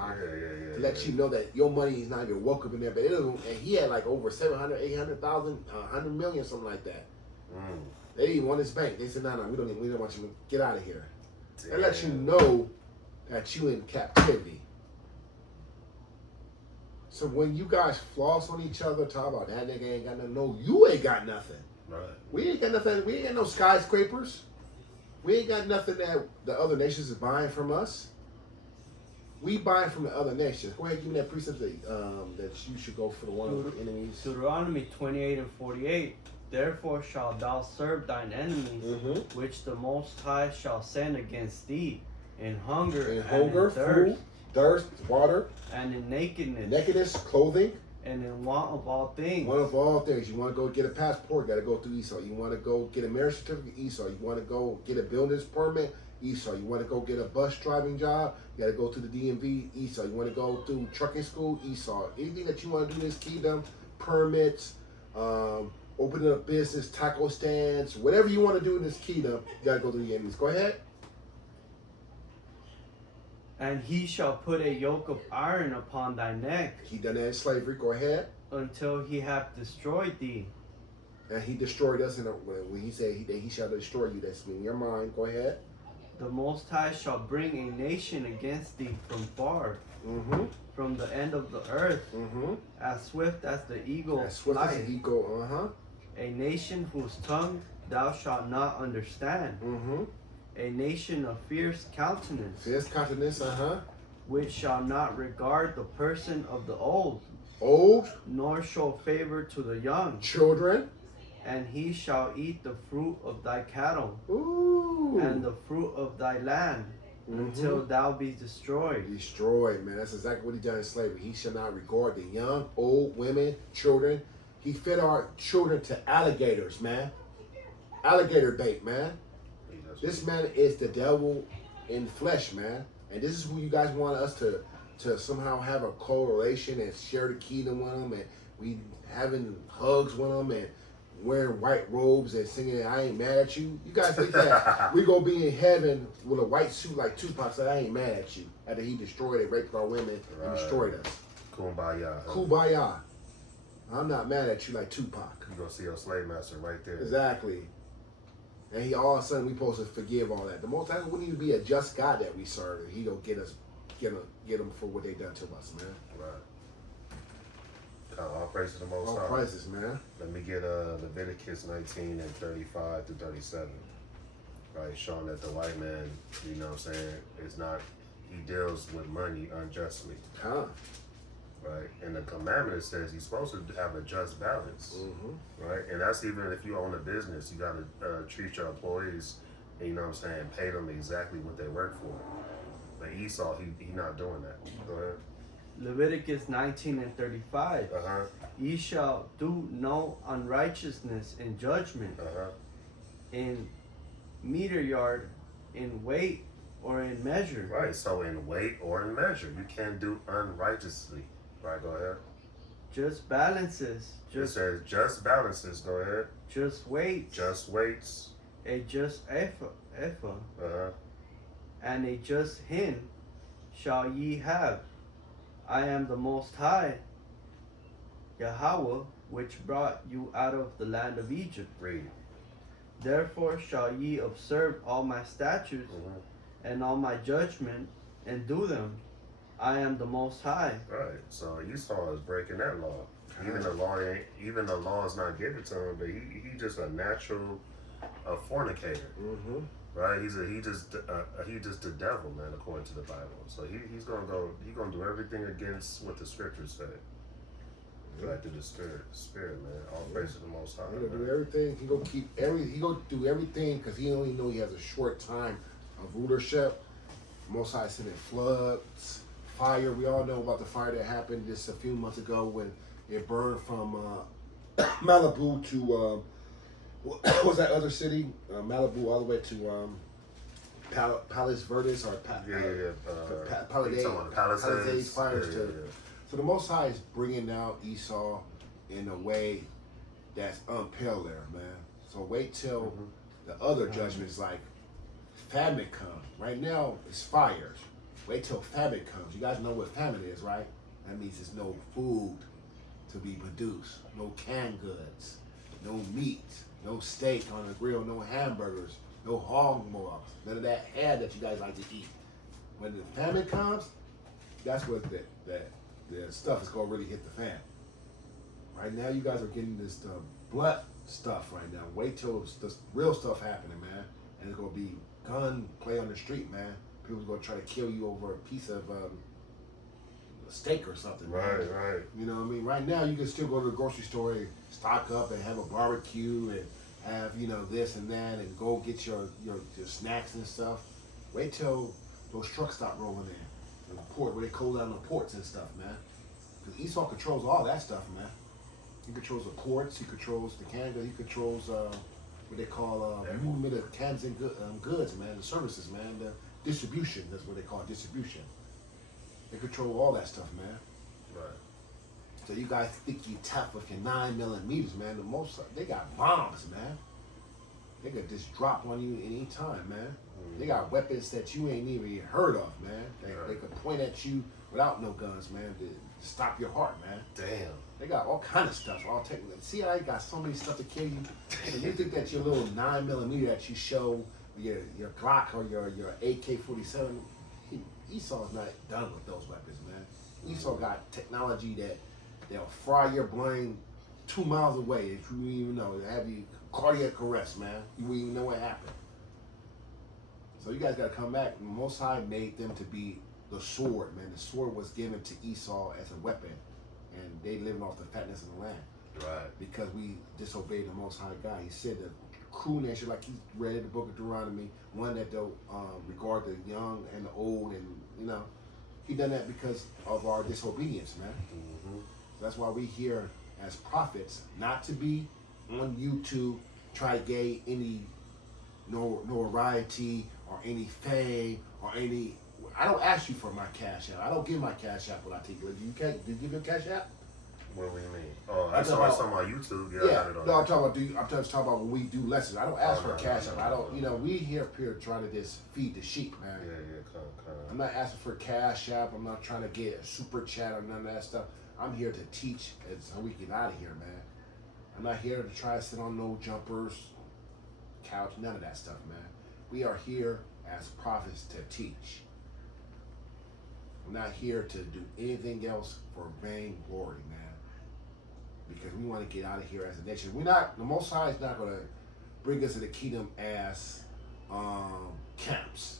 To let you know that your money is not even welcome in there. But it doesn't, and he had like over 700, 800,000, 100 million, something like that. They didn't want his bank. They said, no, we don't want you to get out of here. They Damn. let you know that you in captivity. So when you guys floss on each other, talk about that nigga ain't got nothing. No, you ain't got nothing. Right. We ain't got nothing. We ain't got no skyscrapers. We ain't got nothing that the other nations is buying from us. We buying from the other nations. Go ahead, give me that precept that you should go for the one of the enemies. Deuteronomy 28 and 48. Therefore shalt thou serve thine enemies, which the Most High shall send against thee, in hunger, In and hunger, in thirst, food, thirst, water, and in nakedness, nakedness, clothing. and in want of all things. One of all things. You want to go get a passport, got to go through Esau. You want to go get a marriage certificate, Esau. You want to go get a buildings permit, Esau. You want to go get a bus driving job, you got to go to the DMV, Esau. You want to go through trucking school, Esau. Anything that you want to do in this kingdom, permits, opening up business, taco stands, whatever you want to do in this kingdom, you got to go through the enemies. Go ahead. And he shall put a yoke of iron upon thy neck, He done that in slavery. Go ahead. until he have destroyed thee. And he destroyed us. When he said he shall destroy you, that's in your mind. Go ahead. The Most High shall bring a nation against thee from far, Mm-hmm. from the end of the earth, Mm-hmm. as swift as the eagle As swift as flieth. an eagle. Uh-huh. A nation whose tongue thou shalt not understand, Mm-hmm. a nation of fierce countenance, Fierce continents. Uh-huh. which shall not regard the person of the old, Old, nor show favor to the young. children. And he shall eat the fruit of thy cattle, Ooh. and the fruit of thy land, until thou be destroyed. Destroyed, man. That's exactly what he done in slavery. He shall not regard the young, old, women, children. He fed our children to alligators, man. Alligator bait, man. This man is the devil in flesh, man. And this is who you guys want us to somehow have a correlation and share the kingdom with them, and we having hugs with them and wearing white robes and singing "I Ain't Mad at You." You guys think that we gonna be in heaven with a white suit like Tupac said, "I ain't mad at you," after he destroyed and raped our women and destroyed us. Kumbaya. Kumbaya. I'm not mad at you like Tupac. You gonna see your slave master right there. Exactly. And he all of a sudden we supposed to forgive all that. The most time we need to be a just God that we serve, and he don't get them for what they done to us, man. Right. All praise to the Most All High. praises, man. Let me get Leviticus 19 and 35 to 37. Right, showing that the white man, you know what I'm saying, is not, he deals with money unjustly. Huh. Right, and the commandment says you're supposed to have a just balance. Mm-hmm. Right, and that's even if you own a business, you got to treat your employees, you know what I'm saying, pay them exactly what they work for. But Esau, he not doing that. Go ahead. Leviticus 19 and 35. Uh-huh, Ye shall do no unrighteousness in judgment, uh-huh. in meter yard, in weight, or in measure. Right, so in weight or in measure, you can't do unrighteously. Right, go ahead. Just balances, It says just balances, go ahead. just weights, Just weights. a just ephah, Uh-huh. and a just hin shall ye have. I am the Most High, Yahweh, which brought you out of the land of Egypt. Read. Therefore shall ye observe all my statutes Mm-hmm. and all my judgment, and do them. I am the Most High. Right. So Esau is breaking that law. Even the law is not given to him, but he just a natural fornicator. Mm-hmm. Right? He just the devil, man, according to the Bible. So he's gonna do everything against what the scriptures say. Right through the spirit, man. All praise to the Most High. He gonna man. do everything. He gonna do everything because he only know he has a short time of rulership. Most High sending floods, fire. We all know about the fire that happened just a few months ago when it burned from Malibu to what was that other city? Malibu all the way to Palos Verdes or Palisades fires Yeah. to. So the Most High is bringing out Esau in a way that's unparalleled, man. So wait till the other judgments like famine come. Right now it's fires. Wait till famine comes. You guys know what famine is, right? That means there's no food to be produced, no canned goods. no meat, no steak on the grill, no hamburgers, no hog mugs, none of that hair that you guys like to eat. When the famine comes, that's what the stuff is gonna really hit the fan. Right now, you guys are getting this blood stuff right now. Wait till the real stuff happening, man. And it's gonna be gun play on the street, man. People's gonna try to kill you over a piece of steak or something. Right, man. right. You know what I mean? Right now, you can still go to the grocery store and stock up and have a barbecue and have, you know, this and that and go get your snacks and stuff. Wait till those trucks stop rolling in. The port, where they close down the ports and stuff, man. Because Esau controls all that stuff, man. He controls the ports, he controls the Canada, he controls what they call movement of cans and goods, man, the services, man, the distribution, that's what they call distribution. They control all that stuff, man. Right. So you guys think you tough with your 9mm, man. The most they got bombs, man. They could just drop on you any time, man. They got weapons that you ain't even heard of, man. They could point at you without no guns, man, to stop your heart, man. Damn. They got all kind of stuff, all technical. See how they got so many stuff to kill you? And you think that your little 9mm that you show, your Glock or your AK-47, Esau's not done with those weapons, man. Esau got technology that'll fry your brain 2 miles away if you wouldn't even know. It'll have you cardiac arrest, man. You wouldn't even know what happened. So you guys got to come back. The Most High made them to be the sword, man. The sword was given to Esau as a weapon, and they living off the fatness of the land. Right. Because we disobeyed the Most High God. He said the cruel nation, like he read in the book of Deuteronomy, one that don't regard the young and the old, and you know, he done that because of our disobedience, man. Mm-hmm. That's why we here as prophets, not to be on YouTube, try to gain any notoriety or any fame or any. I don't ask you for my cash app. I don't give my cash app when I take it. You can't. Do you give your cash app? What do you mean? Oh, that's what I saw on YouTube. Yeah, I got it on no, I'm there. talking about. I'm just talking about when we do lessons. I don't ask Oh, for no, a cash no, app. no, I don't. no. You know, we here trying to just feed the sheep, man. Yeah, kind I'm not asking for cash app. I'm not trying to get a super chat or none of that stuff. I'm here to teach so we get out of here, man. I'm not here to try to sit on no jumpers, couch, none of that stuff, man. We are here as prophets to teach. We're not here to do anything else for vain glory, man. Because we want to get out of here as a nation. The Most High is not going to bring us to the kingdom as camps.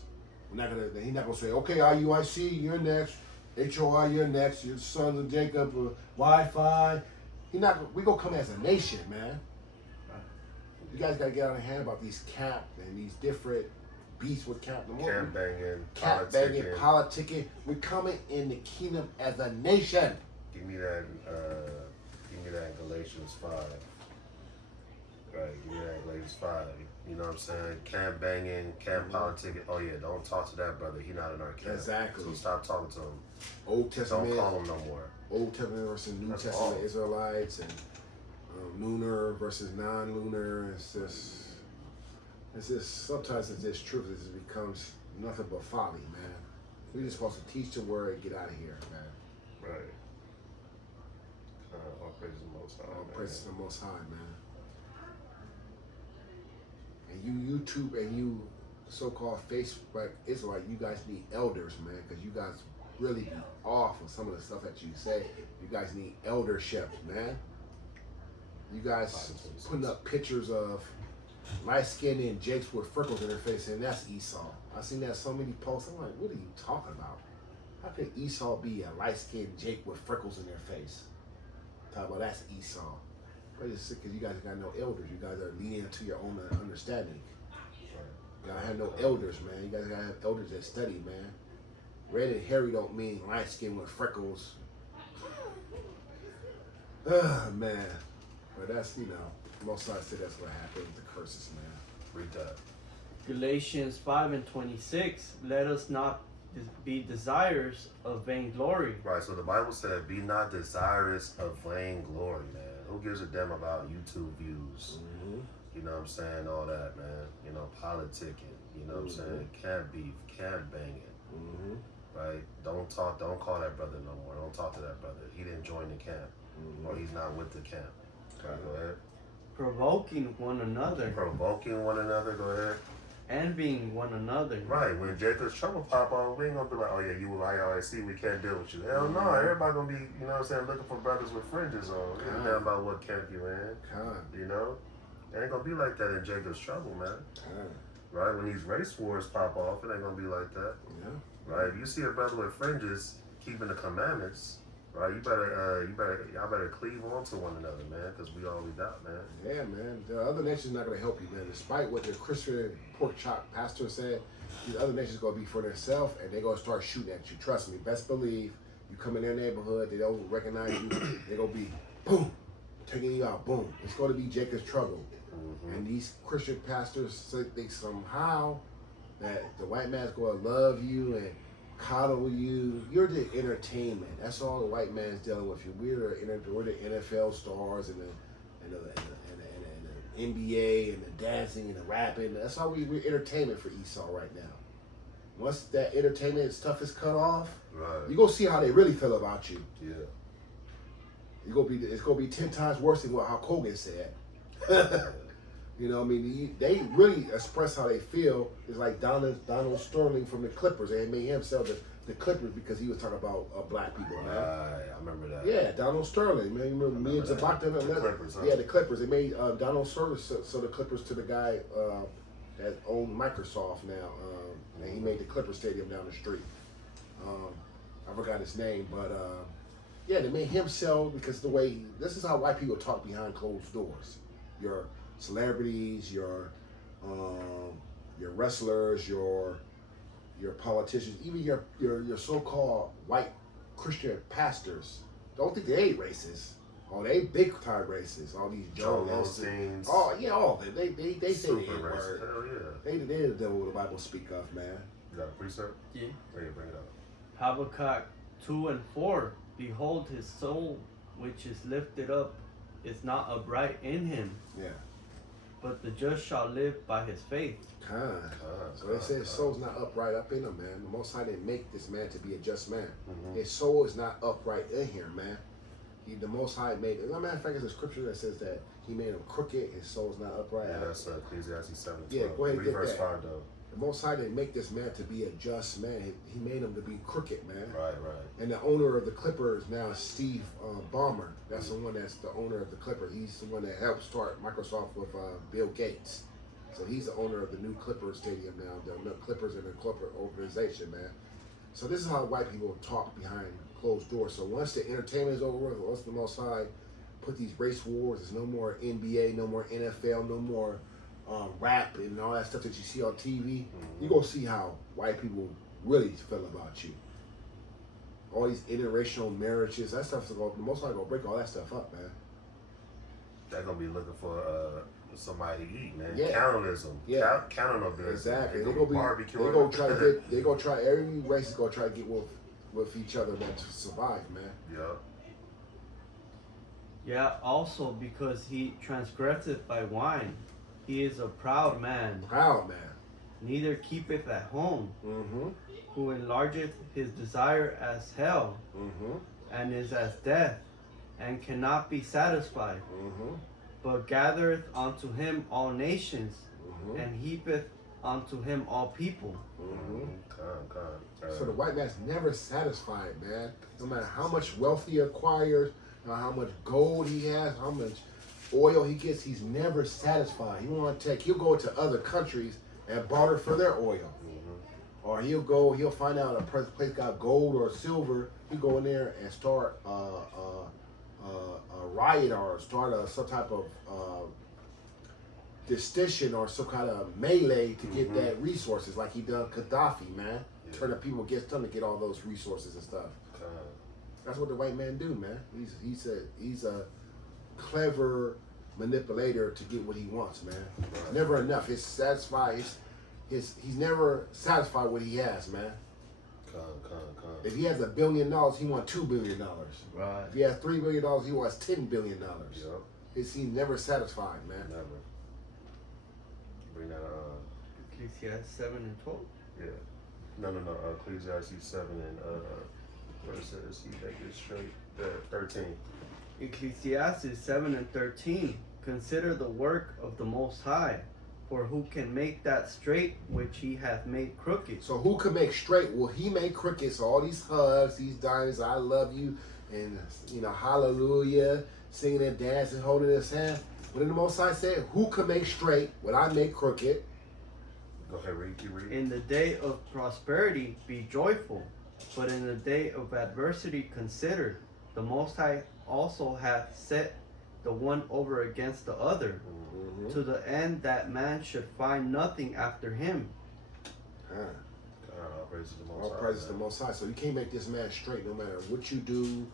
He's not going to say, okay, IUIC, you're next. HOI, you're next. Your sons of Jacob, Wi-Fi. We're going to come as a nation, man. You guys got to get out of hand about these camp and these different beasts with camp. Camp banging, Camp banging, politicking. We're coming in the kingdom as a nation. Give me that Galatians 5. Right, give me that Galatians 5. You know what I'm saying? Camp banging, camp politicking. Oh yeah, don't talk to that brother. He not in our camp. Exactly. So stop talking to him. Old Testament. Don't call him no more. Old Testament versus New That's Testament all. Israelites and lunar versus non-lunar. It's just sometimes it's just truth. It just becomes nothing but folly, man. We're just supposed to teach the word and get out of here, man. Right. All praise the Most High. All man. praise to the Most High, man. And you YouTube and you so-called Facebook Israelite, you guys need elders, man, because you guys really be off of some of the stuff that you say. You guys need eldership, man. You guys putting up pictures of light-skinned and Jakes with freckles in their face, and that's Esau. I've seen that so many posts. I'm like, what are you talking about? How could Esau be a light-skinned Jake with freckles in their face? Talk about that's Esau. But it's sick because you guys got no elders. You guys are leaning into your own understanding. You gotta have no elders, man. You guys gotta have elders that study, man. Red and hairy don't mean light skin with freckles. Man. But that's, most sides say that's what happened with the curses, man. Read that. Galatians 5:26, let us not be desirous of vainglory. Right, so the Bible said, be not desirous of vain glory, man. Who gives a damn about YouTube views? Mm-hmm. You know what I'm saying? All that, man. You know, politicking. You know what I'm saying? Camp beef, camp banging. Mm-hmm. Right? Don't call that brother no more. Don't talk to that brother. He didn't join the camp. Or he's not with the camp. Okay, go ahead. provoking one another, Provoking one another. Go ahead. envying one another. Right, when Jacob's trouble pop off, we ain't gonna be like, oh yeah, you IRIC, we can't deal with you. Hell no, everybody gonna be, you know what I'm saying, looking for brothers with fringes on. It doesn't matter about what camp you in, you know? It ain't gonna be like that in Jacob's trouble, man. Right, when these race wars pop off, it ain't gonna be like that. Yeah. Right, if you see a brother with fringes keeping the commandments, right, y'all better cleave on to one another, man, because we all we got, man. Yeah, man. The other nations not gonna help you, man. Despite what the Christian pork chop pastor said, these other nations gonna be for themselves and they gonna start shooting at you. Trust me. Best believe you come in their neighborhood, they don't recognize you, they gonna be boom, taking you out. Boom. It's gonna be Jacob's trouble. And these Christian pastors think somehow that the white man's gonna love you and coddle you. You're the entertainment. That's all the white man's dealing with you. We're the NFL stars and the NBA and the dancing and the rapping. That's all we're entertainment for Esau right now. Once that entertainment stuff is cut off, you're gonna see how they really feel about you. Yeah. It's gonna be 10 times worse than what Hulk Hogan said. You know what I mean? They really express how they feel. It's like Donald Sterling from the Clippers. They made him sell the Clippers because he was talking about black people, man. Right, I remember that. Yeah, Donald Sterling. Man, you remember me and Zabak? The Clippers, huh? Yeah, the Clippers. They made Donald Sterling sell the Clippers to the guy that owned Microsoft now. And he made the Clipper Stadium down the street. I forgot his name, but yeah, they made him sell because this is how white people talk behind closed doors. Your celebrities, your wrestlers, your politicians, even your so-called white Christian pastors. Don't think they ain't racist. Oh, they big time racist. All these Joe Osteen. Oh yeah, all of them. They say the N-word. Hell yeah. They the devil the Bible speak of, man. You got a precept? Yeah. Bring it up. Habakkuk 2:4. Behold, his soul, which is lifted up, is not upright in him. Yeah. But the just shall live by his faith. So they say his soul's not upright up in him, man. The Most High didn't make this man to be a just man. His soul is not upright in here, man. The Most High made it. As a matter of fact, there's a scripture that says that he made him crooked, his soul's not upright. Yeah, that's Ecclesiastes 7:12. Yeah, go ahead and get verse that. 5 though. The Most High didn't make this man to be a just man. He made him to be crooked, man. Right. And the owner of the Clippers now is Steve Ballmer. That's the one that's the owner of the Clippers. He's the one that helped start Microsoft with Bill Gates. So he's the owner of the new Clippers Stadium now. The Clippers are the corporate organization, man. So this is how white people talk behind closed doors. So once the entertainment is over, once the Most High put these race wars, there's no more NBA, no more NFL, no more rap and all that stuff that you see on TV. You're going to see how white people really feel about you. All these interracial marriages, that stuff's going to, the Most High going to break all that stuff up, man. They're going to be looking for somebody to eat, man. Yeah. Cannibalism. Yeah. Cannibalism. Exactly. They're They're going to try every race is going to try to get with each other, man, to survive, man. Yeah. Yeah, also because he transgresseth by wine. He is a proud man. Proud man. Neither keepeth at home. Mm-hmm. Who enlargeth his desire as hell. Mm-hmm. And is as death. And cannot be satisfied. Mm-hmm. But gathereth unto him all nations. Mm-hmm. And heapeth unto him all people. Mm-hmm. Come. So the white man's never satisfied, man. No matter how much wealth he acquires, no matter how much gold he has, how much oil he gets, he's never satisfied. He'll go to other countries and barter for their oil. Or he'll find out a place got gold or silver, he'll go in there and start a riot or start some type of distinction or some kind of melee to get that resources, like he done Gaddafi, man. Yeah. Turn the people against him to get all those resources and stuff. That's what the white man do, man. He's a clever manipulator to get what he wants, man. It's never enough. He's satisfied. He's never satisfied what he has, man. If he has $1 billion, he wants $2 billion. Right. If he has $3 billion, he wants $10 billion. Yep. He's never satisfied, man. Never. Bring that Ecclesiastes 7:12. Yeah. No. Ecclesiastes 7 and what it says, he make it straight. 13. Ecclesiastes 7:13 consider the work of the Most High, for who can make that straight which he hath made crooked? So who can make straight? Well, he made crooked. So all these hugs, these diamonds, I love you, and hallelujah, singing and dancing, holding his hand. But then the Most High said, who can make straight what I make crooked? Go ahead, read. Keep reading. In the day of prosperity be joyful, but in the day of adversity consider. The Most High also hath set the one over against the other, Mm-hmm. to the end that man should find nothing after him. All praises to the Most All High, praises to the man. Most High. So you can't make this man straight no matter what you do.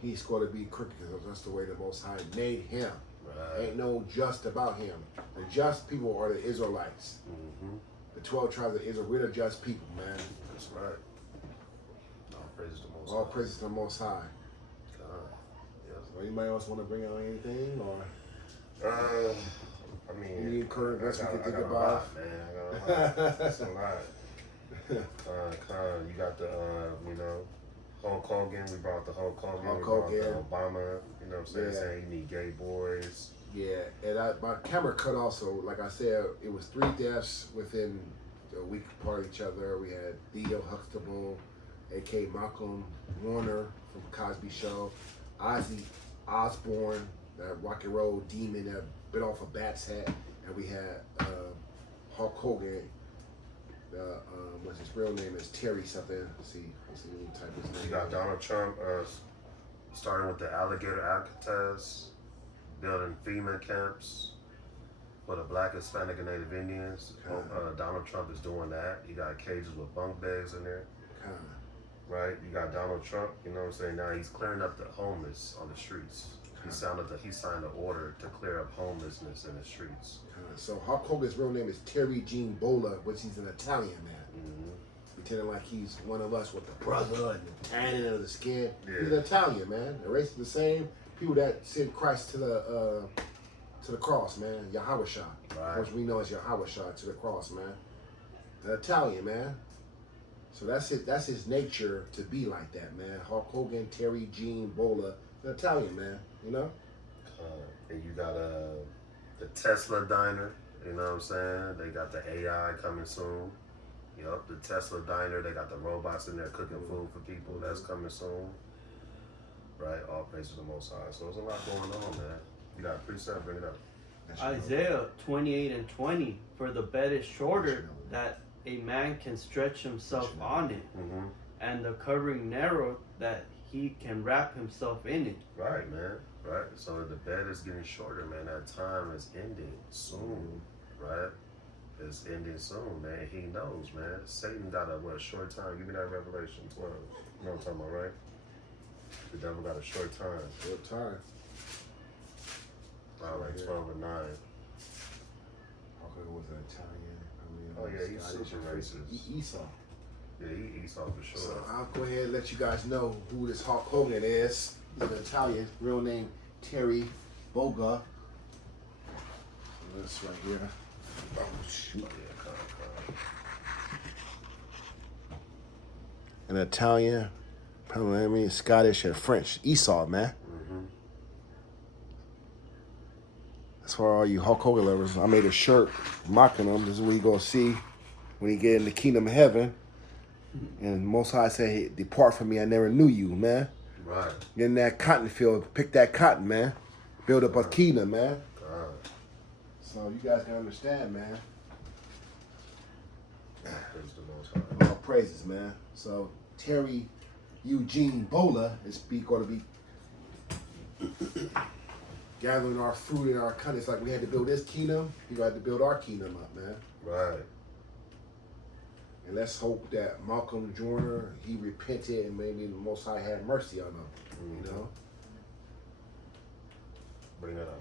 He's going to be crooked because that's the way the Most High made him. Right. Ain't no just about him. The just people are the Israelites. Mm-hmm. The 12 tribes of Israel, we're the just people, man. That's right. All praises to the Most All High. praises to the Most High. God. Yes. So anybody else want to bring out anything? Or I mean, any encouragement we can think I got a about? lot, man. I got a lot. That's a lot. You got the, Hulk Hogan. We brought the Hulk Hogan. Hulk we brought Hogan. the Obama. You know what I'm saying? Yeah. Saying you need gay boys. Yeah, and my camera cut off, so like I said, it was 3 deaths within a week apart of each other. We had Theo Huxtable, a.k.a. Malcolm Warner from Cosby Show, Ozzy Osbourne, that rock and roll demon that bit off a bat's head, and we had Hulk Hogan. What's his real name is Terry something. Let's see what type his name. You got Donald Trump starting with the alligator Alcatraz, building FEMA camps for the Black, Hispanic, and Native Indians. Donald Trump is doing that. You got cages with bunk beds in there, right? You got Donald Trump. You know what I'm saying? Now he's clearing up the homeless on the streets. He signed an order to clear up homelessness in the streets. So Hulk Hogan's real name is Terry Gene Bola, which he's an Italian man. Mm-hmm. Pretending like he's one of us with the brother and the tanning of the skin. Yeah. He's an Italian man. The race is the same. People that sent Christ to the cross, man. Yahweh Shah. Right. Which we know as Yahweh Shah to the cross, man. An Italian man. So that's it. That's his nature to be like that, man. Hulk Hogan, Terry Gene Bola, an Italian man. You know. And you got the Tesla diner. You know what I'm saying? They got the AI coming soon. Yup, the Tesla diner. They got the robots in there cooking food for people. That's coming soon. Right? All praise to the Most High. So there's a lot going on, man. You got a precept, bring it up. Isaiah 28:20, for the bed is shorter that a man can stretch himself on it, Mm-hmm. and the covering narrow that he can wrap himself in it. Right, man. Right. So the bed is getting shorter, man. That time is ending soon. Right? It's ending soon, man. He knows, man. Satan got a short time. Give me that Revelation 12. You know what I'm talking about, right? The devil got a short time. Short time. Like 12 and 9. Hulk Hogan was an Italian. Oh, yeah, he's Scottish super and racist. Esau. Yeah, he Esau for sure. So I'll go ahead and let you guys know who this Hulk Hogan is. He's an Italian, real name Terry Boga. This right here. Oh shoot. Yeah, come. An Italian, probably Scottish, and French. Esau, man. Mm-hmm. That's for all you Hulk Hogan lovers. I made a shirt mocking him. This is what you gonna see when you get in the kingdom of heaven. And Most High said, hey, depart from me, I never knew you, man. Right. Get in that cotton field, pick that cotton, man. Build up a kingdom, man. So you guys can understand, man. Praise the Most High. All praises, man. So Terry Eugene Bola is going to be gathering our fruit in our country. It's like we had to build this kingdom. You had to build our kingdom up, man. Right. And let's hope that Malcolm Joyner, he repented and maybe the Most High had mercy on him. You know? Bring it up.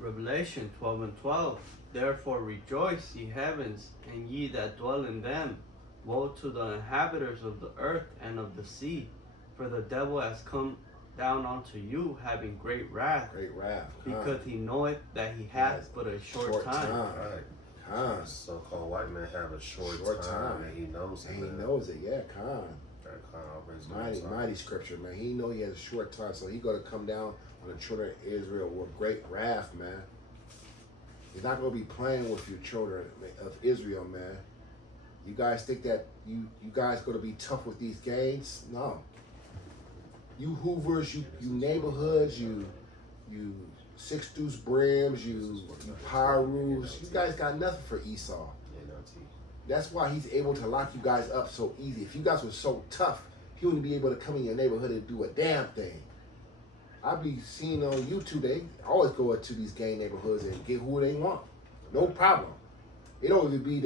Revelation 12:12, therefore rejoice, ye heavens, and ye that dwell in them. Woe to the inhabitants of the earth and of the sea, for the devil has come down unto you, having great wrath, Great wrath. because he knoweth that he hath but a short time. Right. Khan. So-called white men have a short time, and he knows it. And he man. knows it, yeah, Khan. That Khan always knows. Mighty scripture, man. He know he has a short time, so he gonna come down on the children of Israel with great wrath, man. is not going to be playing with your children of Israel, man. You guys think that you guys going to be tough with these gangs? No. You Hoovers, you neighborhoods, you Six Deuce Brims, you Pyrus, you guys got nothing for Esau. That's why he's able to lock you guys up so easy. If you guys were so tough, he wouldn't be able to come in your neighborhood and do a damn thing. I be seeing on YouTube, they always go into these gang neighborhoods and get who they want. No problem. It don't even be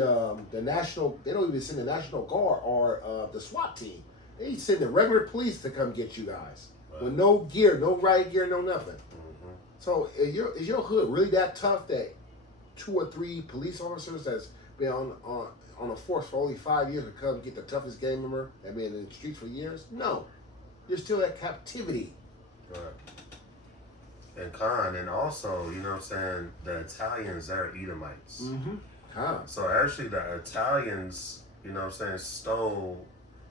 the national. They don't even send the National Guard or the SWAT team. They send the regular police to come get you guys with no gear, no riot gear, no nothing. Mm-hmm. So is your hood really that tough that 2 or 3 police officers that's been on a force for only 5 years to come get the toughest gang member that been in the streets for years? No, you're still at captivity. Right. And Khan, and also, you know what I'm saying, the Italians, they're Edomites. Mm-hmm. Huh. So actually the Italians, you know what I'm saying, stole,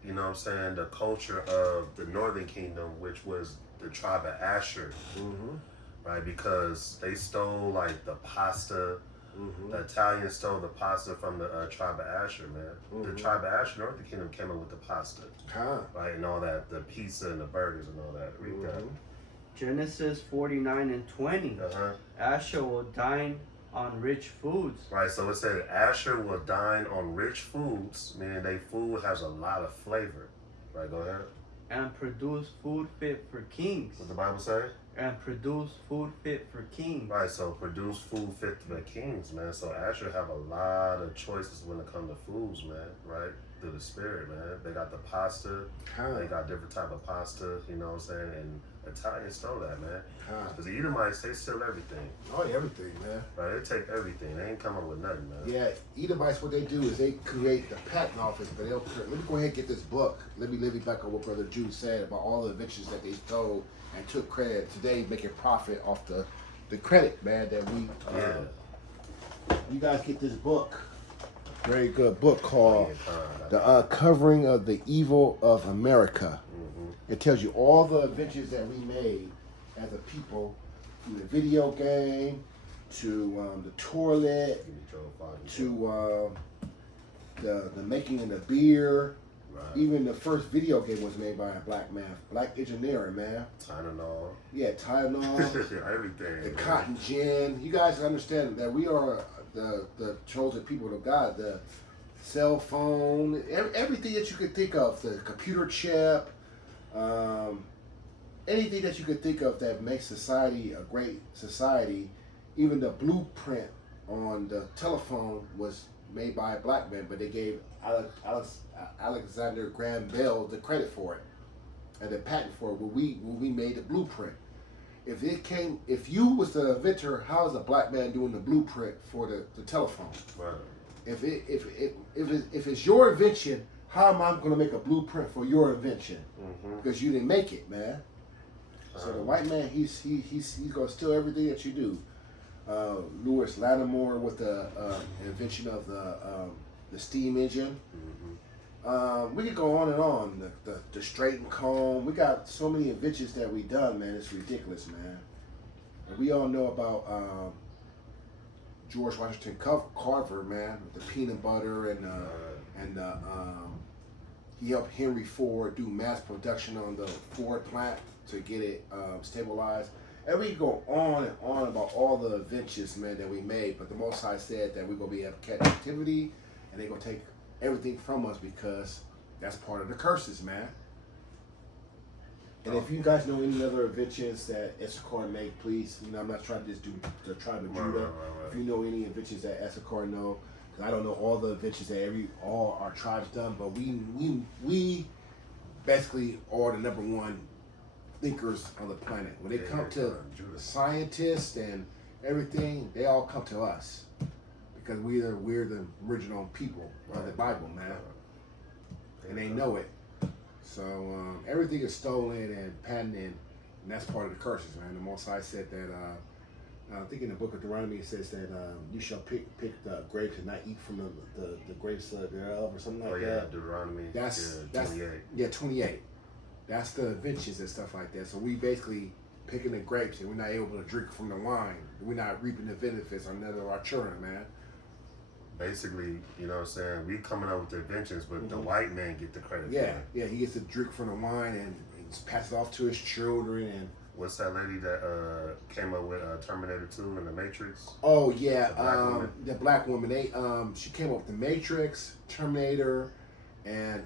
you know what I'm saying, the culture of the Northern Kingdom, which was the tribe of Asher. Mm-hmm. Right? Because they stole like the pasta. Mm-hmm. The Italians stole the pasta from the tribe of Asher, man. Mm-hmm. The tribe of Asher, Northern Kingdom, came up with the pasta. Huh. Right? And all that, the pizza and the burgers and all that. Read that. Genesis 49:20. Uh-huh. Asher will dine on rich foods. Right, so it said Asher will dine on rich foods, meaning their food has a lot of flavor. Right, go ahead. And produce food fit for kings. What the Bible say? And produce food fit for kings. Right, so produce food fit for the kings, man. So Asher have a lot of choices when it comes to foods, man. Right, through the spirit, man. They got the pasta. Huh. They got different type of pasta. You know what I'm saying? And Italians stole that, man. Huh. Because the Edomites, they steal everything. Oh, everything, man. Right, they take everything. They ain't come up with nothing, man. Yeah, Edomites, what they do is they create the patent office, but they'll let me go ahead and get this book. Let me live it back on what Brother Jude said about all the inventions that they stole and took credit. Today, making profit off the credit, man, that we. You guys get this book. Very good book called The Uncovering of the Evil of America. Mm-hmm. It tells you all the inventions that we made as a people, from the video game to the toilet to the making of the beer. Right. Even the first video game was made by a black man, black engineering, man. Tylenol. Yeah, Tylenol, Everything. the man. cotton gin. You guys understand that we are the chosen people of God. The cell phone, everything that you could think of, the computer chip, anything that you could think of that makes society a great society. Even the blueprint on the telephone was made by a black man, but they gave Alexander Graham Bell the credit for it and the patent for it when we made the blueprint. If you was the inventor, how is a black man doing the blueprint for the telephone? Right. If it's your invention, how am I going to make a blueprint for your invention? Mm-hmm. Because you didn't make it, man. So the white man, he's going to steal everything that you do. Lewis Lattimore with the invention of the steam engine. Mm-hmm. We could go on and on. The straighten comb. We got so many inventions that we done, man. It's ridiculous, man. And we all know about George Washington Carver, man, with the peanut butter and he helped Henry Ford do mass production on the Ford plant to get it stabilized. And we go on and on about all the inventions, man, that we made. But the Most High said that we're going to be at captivity and they're going to take everything from us because that's part of the curses, man. And if you guys know any other inventions that Issachar made, please, I'm not trying to just do the tribe of Judah. Right. If you know any inventions that Issachar know, because I don't know all the inventions that all our tribes done, but we basically are the number one thinkers on the planet. When they come to scientists and everything, they all come to us because we're the original people of the Bible, man, and they know it. So everything is stolen and patented, and that's part of the curses, man. The Most High said that. I think in the book of Deuteronomy it says that you shall pick the grapes and not eat from the grapes thereof, or something like that. Deuteronomy. That's 28. Yeah, 28. That's the inventions and stuff like that. So we basically picking the grapes and we're not able to drink from the wine. We're not reaping the benefits on none of our children, man. Basically, you know what I'm saying? We coming up with the inventions, but the white man get the credit. Yeah, for it. yeah, he gets to drink from the wine and pass it off to his children. And what's that lady that came up with Terminator 2 and The Matrix? oh yeah, The black woman. the black woman. She came up with The Matrix, Terminator, and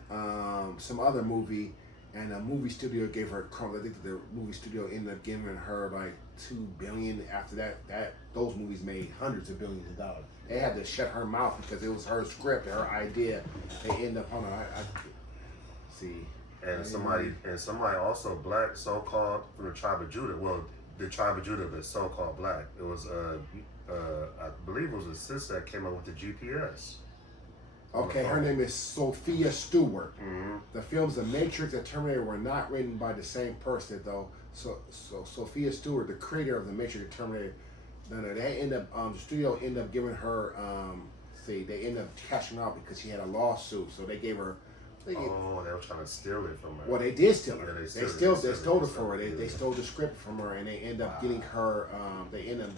some other movie. And the movie studio gave her crumbs. I think the movie studio ended up giving her like $2 billion. After that those movies made hundreds of billions of dollars. They had to shut her mouth because it was her script, her idea. They end up on her. See. And somebody also black, so-called from the tribe of Judah. Well, the tribe of Judah, but so-called black. It was I believe it was a sister that came up with the GPS. Okay, her name is Sophia Stewart. Mm-hmm. The films The Matrix and Terminator were not written by the same person, though. So Sophia Stewart, the creator of The Matrix and Terminator, they end up the studio ended up giving her they ended up cashing out because she had a lawsuit. So they gave her. They were trying to steal it from her. Well, they did steal her. Yeah, they stole it from her. They stole the script from her, and they end up getting her. They end up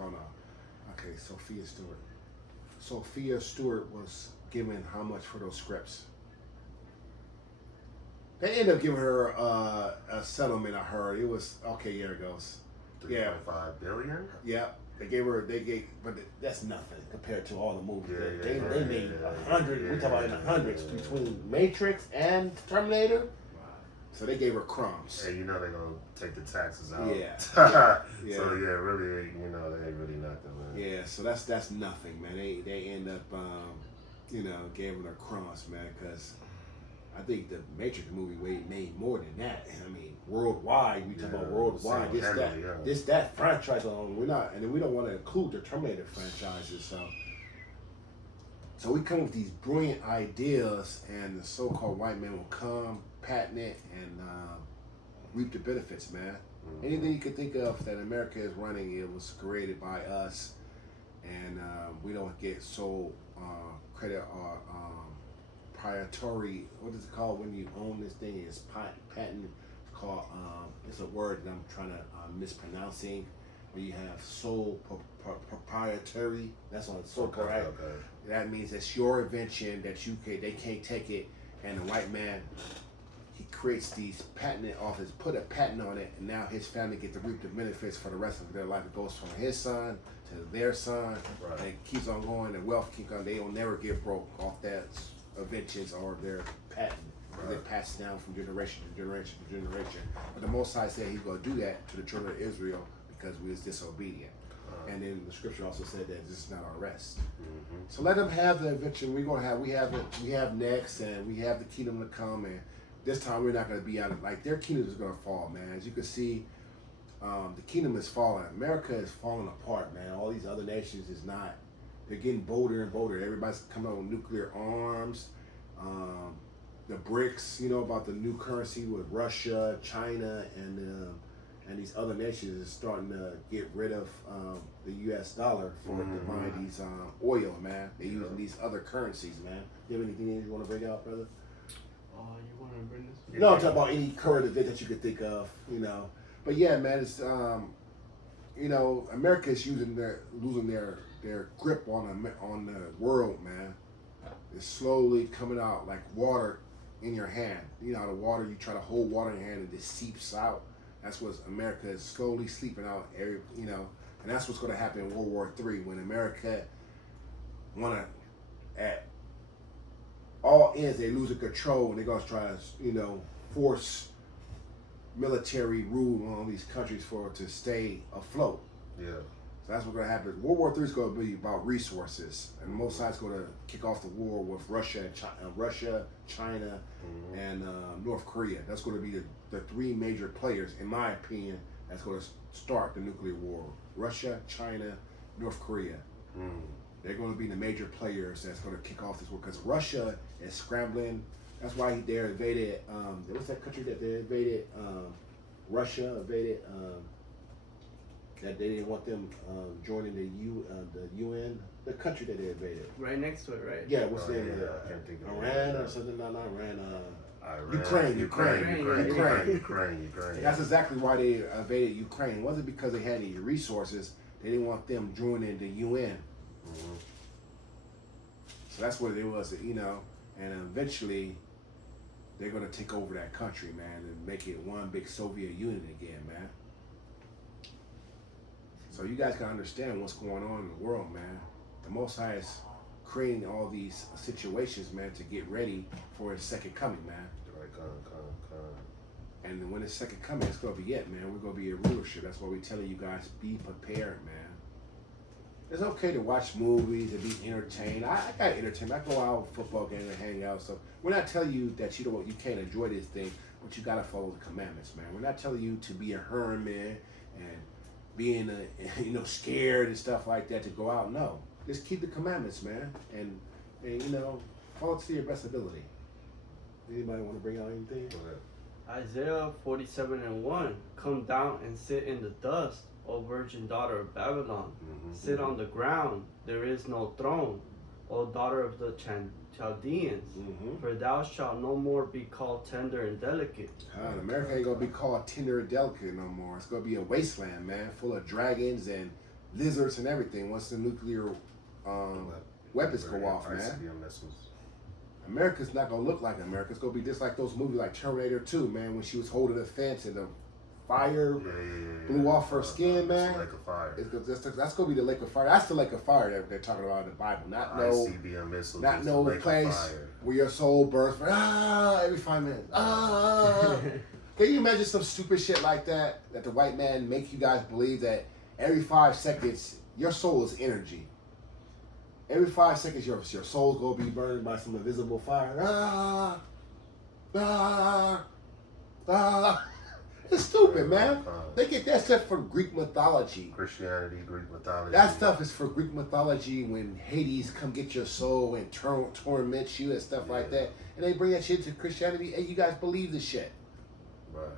hold on. Okay, Sophia Stewart. Sophia Stewart was given how much for those scripts? They ended up giving her a settlement. I heard it was okay. Here it goes. $3.5 billion. Yeah, but that's nothing compared to all the movies. Yeah, they made 100. We're talking about in the hundreds between Matrix and Terminator. So they gave her crumbs. Hey, you know they're gonna take the taxes out. Yeah. Yeah. So yeah, really, you know, they ain't really nothing, man. Yeah, so that's nothing, man. They end up, gave her crumbs, man, because I think the Matrix movie made more than that. I mean, worldwide, we talk about worldwide. That franchise alone, we don't want to include the Terminator franchises. So we come with these brilliant ideas, and the so-called white man will come, patent it, and reap the benefits, man. Mm-hmm. Anything you could think of that America is running, it was created by us, and we don't get so credit our proprietary. What is it called when you own this thing? It's patent. It's called. It's a word that I'm trying to mispronouncing. Where you have sole proprietary. That's on sole correct. Okay. That means it's your invention that they can't take it, and the white man, he creates these patent office, put a patent on it, and now his family get to reap the benefits for the rest of their life. It goes from his son to their son, right. And it keeps on going. The wealth keeps on. They will never get broke off that inventions or their patent. Right. They pass it down from generation to generation to generation. But the Most High said He's going to do that to the children of Israel because we was disobedient. And then the scripture also said that this is not our rest. Mm-hmm. So let them have the invention. We have next, and we have the kingdom to come, and this time we're not going to be out of, like, their kingdom is going to fall, man. As you can see, the kingdom is falling. America is falling apart, man. All these other nations is not. They're getting bolder and bolder. Everybody's coming out with nuclear arms. The BRICS, you know about the new currency with Russia, China, and these other nations is starting to get rid of the U.S. dollar for to buy these oil, man. They're using these other currencies, man. You have anything you want to bring out, brother? You want to bring this? No, I'm talking about any current event that you could think of, you know. But yeah, man, it's America is losing their grip on the world, man. It's slowly coming out like water in your hand. You know, the water, you try to hold water in your hand and it seeps out. That's what America is slowly sleeping out. And that's what's going to happen in World War III when America want to, at all ends, they losing control and they're going to try to, force military rule on these countries to stay afloat. Yeah. So that's what's going to happen. World War III is going to be about resources, and the Most High is going to kick off the war with Russia, China, and North Korea. That's going to be the three major players, in my opinion, that's going to start the nuclear war. Russia, China, North Korea. They're going to be the major players that's going to kick off this war because Russia is scrambling. That's why they invaded. What's that country that they invaded? Russia invaded. That they didn't want them joining the UN, the country that they invaded. Right next to it, right? Yeah, what's the name? I can't think of Iran or something? Not Iran. Ukraine. Ukraine. That's exactly why they invaded Ukraine. It wasn't because they had any resources. They didn't want them joining the UN. Mm-hmm. So that's what it was, you know. And eventually, they're gonna take over that country, man, and make it one big Soviet Union again, man. So you guys can understand what's going on in the world, man. The Most High is creating all these situations, man, to get ready for His second coming, man. Right, come. And when His second coming, it's gonna be it, man. We're gonna be a rulership. That's why we're telling you guys, be prepared, man. It's okay to watch movies and be entertained. I got entertainment. I go out football game and hang out. So we're not telling you that you can't enjoy this thing, but you gotta follow the commandments, man. We're not telling you to be a hermit and being scared and stuff like that to go out. No, just keep the commandments, man, and follow it to your best ability. Anybody want to bring out anything? Go ahead. Isaiah 47:1. Come down and sit in the dust, O virgin daughter of Babylon. Mm-hmm. Sit on the ground, there is no throne, O daughter of the Chaldeans. Mm-hmm. For thou shalt no more be called tender and delicate. America ain't gonna be called tender and delicate no more. It's gonna be a wasteland, man, full of dragons and lizards and everything. Once the nuclear weapons go off, man. ICBM missiles. America's not gonna look like America. It's gonna be just like those movies like Terminator 2, man, when she was holding the fence and the fire blew off her skin, man. It's a lake of fire. That's gonna be the lake of fire. That's the lake of fire that they're talking about in the Bible. Not no ICBM missiles. not no place where your soul bursts every 5 minutes. Can you imagine some stupid shit like that the white man make you guys believe that every 5 seconds your soul is energy? Every 5 seconds your soul's gonna be burned by some invisible fire. It's stupid, man. They get that stuff from Greek mythology. Christianity, Greek mythology. That stuff is for Greek mythology when Hades come get your soul and torment you and stuff like that. And they bring that shit to Christianity and you guys believe this shit. Right.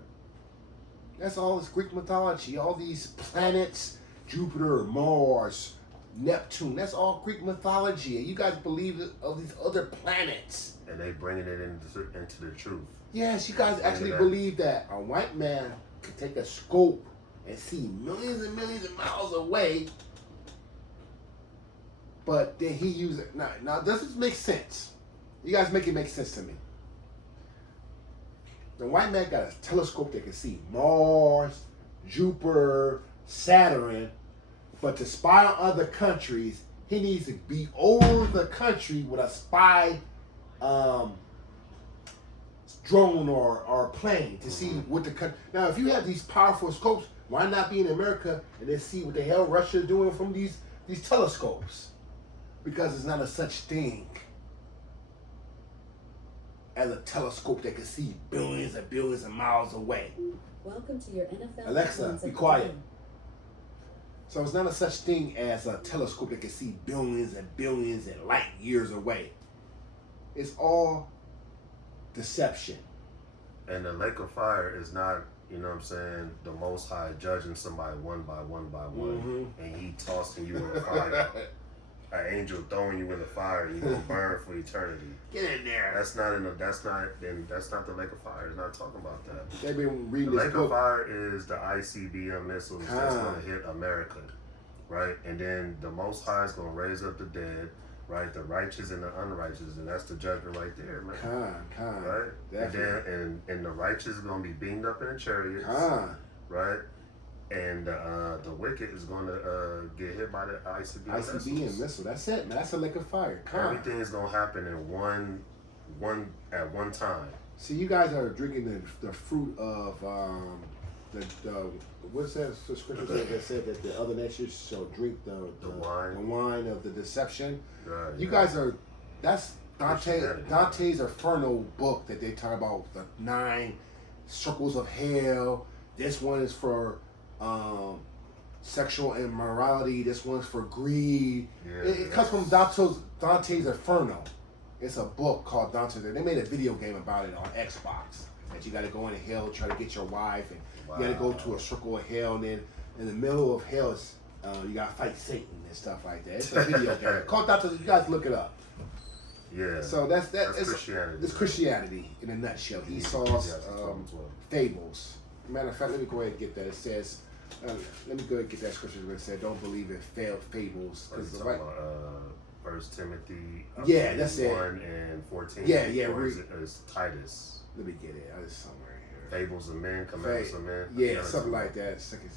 That's all this Greek mythology. All these planets, Jupiter, Mars, Neptune. That's all Greek mythology. And you guys believe all these other planets. And they bringing it into the truth. Yes, you guys actually believe that a white man could take a scope and see millions and millions of miles away, but then he used it. Now does this make sense? You guys make it make sense to me. The white man got a telescope that can see Mars, Jupiter, Saturn, but to spy on other countries, he needs to be over the country with a spy drone or plane to see what the country. Now, if you have these powerful scopes, why not be in America and then see what the hell Russia is doing from these telescopes? Because there's not a such thing as a telescope that can see billions and billions of miles away. Welcome to your NFL. Alexa, be quiet. So it's not a such thing as a telescope that can see billions and billions and light years away. It's all deception. And the lake of fire is not, the Most High judging somebody one by one by one, and he tossing you in the fire. An angel throwing you in the fire, and you gonna burn for eternity. Get in there. That's not the lake of fire. It's not talking about that. They've been reading The this lake book. of fire is the ICBM missiles that's gonna hit America, right? And then the Most High is gonna raise up the dead. Right, the righteous and the unrighteous, and that's the judgment right there, man. Right, Definitely. and then the righteous is gonna be beamed up in the chariots, right, and the wicked is gonna get hit by the ICBM missile. That's it, man. That's a lake of fire. Everything is gonna happen in one at one time. See, you guys are drinking the fruit of what's that scripture that said that the other nations shall drink the wine of the deception. Right, you guys are, that's Dante's Inferno book that they talk about the 9 circles of hell. This one is for sexual immorality. This one's for greed. It comes from Dante's Inferno. It's a book called Dante's. They made a video game about it on Xbox. That you got to go into hell, try to get your wife, and you got to go to a circle of hell, and then in the middle of hell is you got to fight Satan and stuff like that. It's a video game. Called Dante's. You guys look it up. Yeah. So that's Christianity. It's Christianity in a nutshell. Esau's fables. Matter of fact, let me go ahead and get that. It says, let me go ahead and get that scripture where it said, "Don't believe in fables." Are you Because talking about 1 Timothy Yeah, that's it. 1 and 14? Yeah, yeah, Or is it is Titus? let me get it. It's somewhere here. Fables of men, commandments of men. Yeah, something like that. Second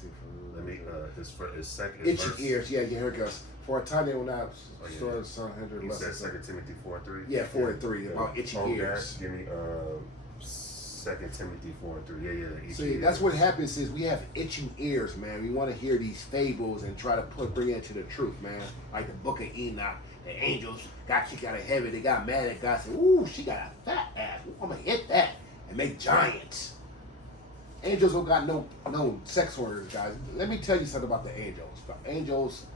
Let me, his second Itching verse. ears. Yeah, here it goes. For a time they will not Oh, yeah. store some hundred You said lessons. 2 Timothy 4:3? Yeah, 4 and 3 about itching ears. Give me 2 Timothy 4:3. Yeah, itching See, ears. that's what happens is we have itching ears, man. We want to hear these fables and try to bring it to the truth, man. Like the Book of Enoch, the angels got kicked out of heaven. They got mad at God, said, "Ooh, she got a fat ass. I'm gonna hit that and make giants." Angels don't got no sex organs, guys. Let me tell you something about the angels. The angels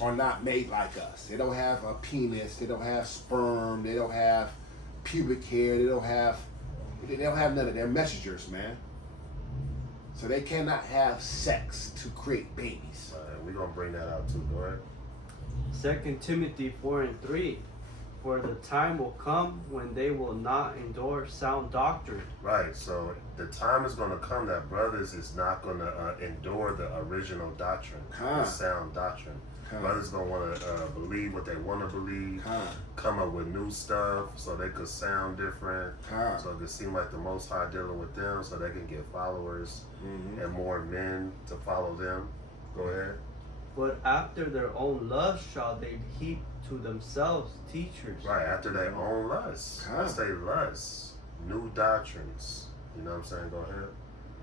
are not made like us. They don't have a penis. They don't have sperm. They don't have pubic hair. They don't have none of. They're messengers, man. So they cannot have sex to create babies. We're going to bring that out too, go ahead. 2 Timothy 4 and 3. For the time will come when they will not endure sound doctrine. Right, so the time is going to come that brothers is not going to endure the original doctrine, the sound doctrine. Brothers going to want to believe what they want to believe, come up with new stuff so they could sound different, so it could seem like the Most High dealing with them so they can get followers and more men to follow them. Go ahead. But after their own lust shall they heap to themselves teachers. Right, after their own lusts. That's their lusts. New doctrines. You know what I'm saying? Go ahead.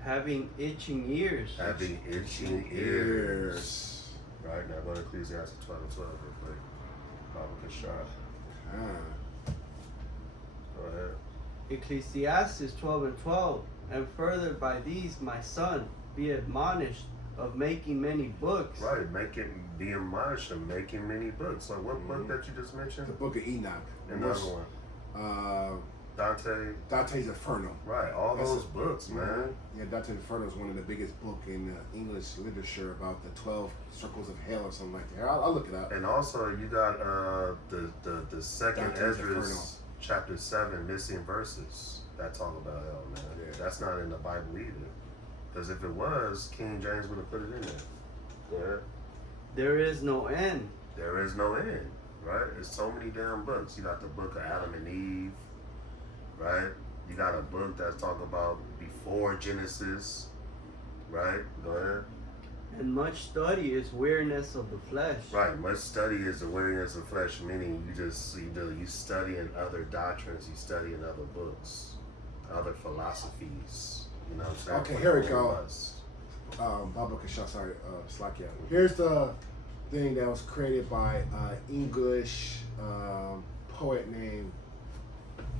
Having itching ears. Having itching ears. Right, now go to Ecclesiastes 12 and 12 real quick. Bible Kashar. Go ahead. Ecclesiastes 12 and 12. And further by these, my son, be admonished of making many books. Right, be admonished of making many books. So what book that you just mentioned? The Book of Enoch. Another one. Dante's Inferno. Right, all those books, man. Yeah, Dante's Inferno is one of the biggest book in English literature about the 12 circles of hell or something like that. I'll look it up. And also you got the second Dante's Ezra Inferno. chapter 7 missing verses that talk about hell, man. Yeah. That's not in the Bible either. Because if it was, King James would have put it in there. Go ahead. There is no end. There is no end, right? There's so many damn books. You got the book of Adam and Eve, right? You got a book that's talking about before Genesis, right? Go ahead. And much study is weariness of the flesh. Right, much study is the weariness of flesh, meaning you study in other doctrines, you study in other books, other philosophies. You know what I'm saying? Okay, here we go. Baba Kashar, sorry, Slakia. Here's the thing that was created by English poet named,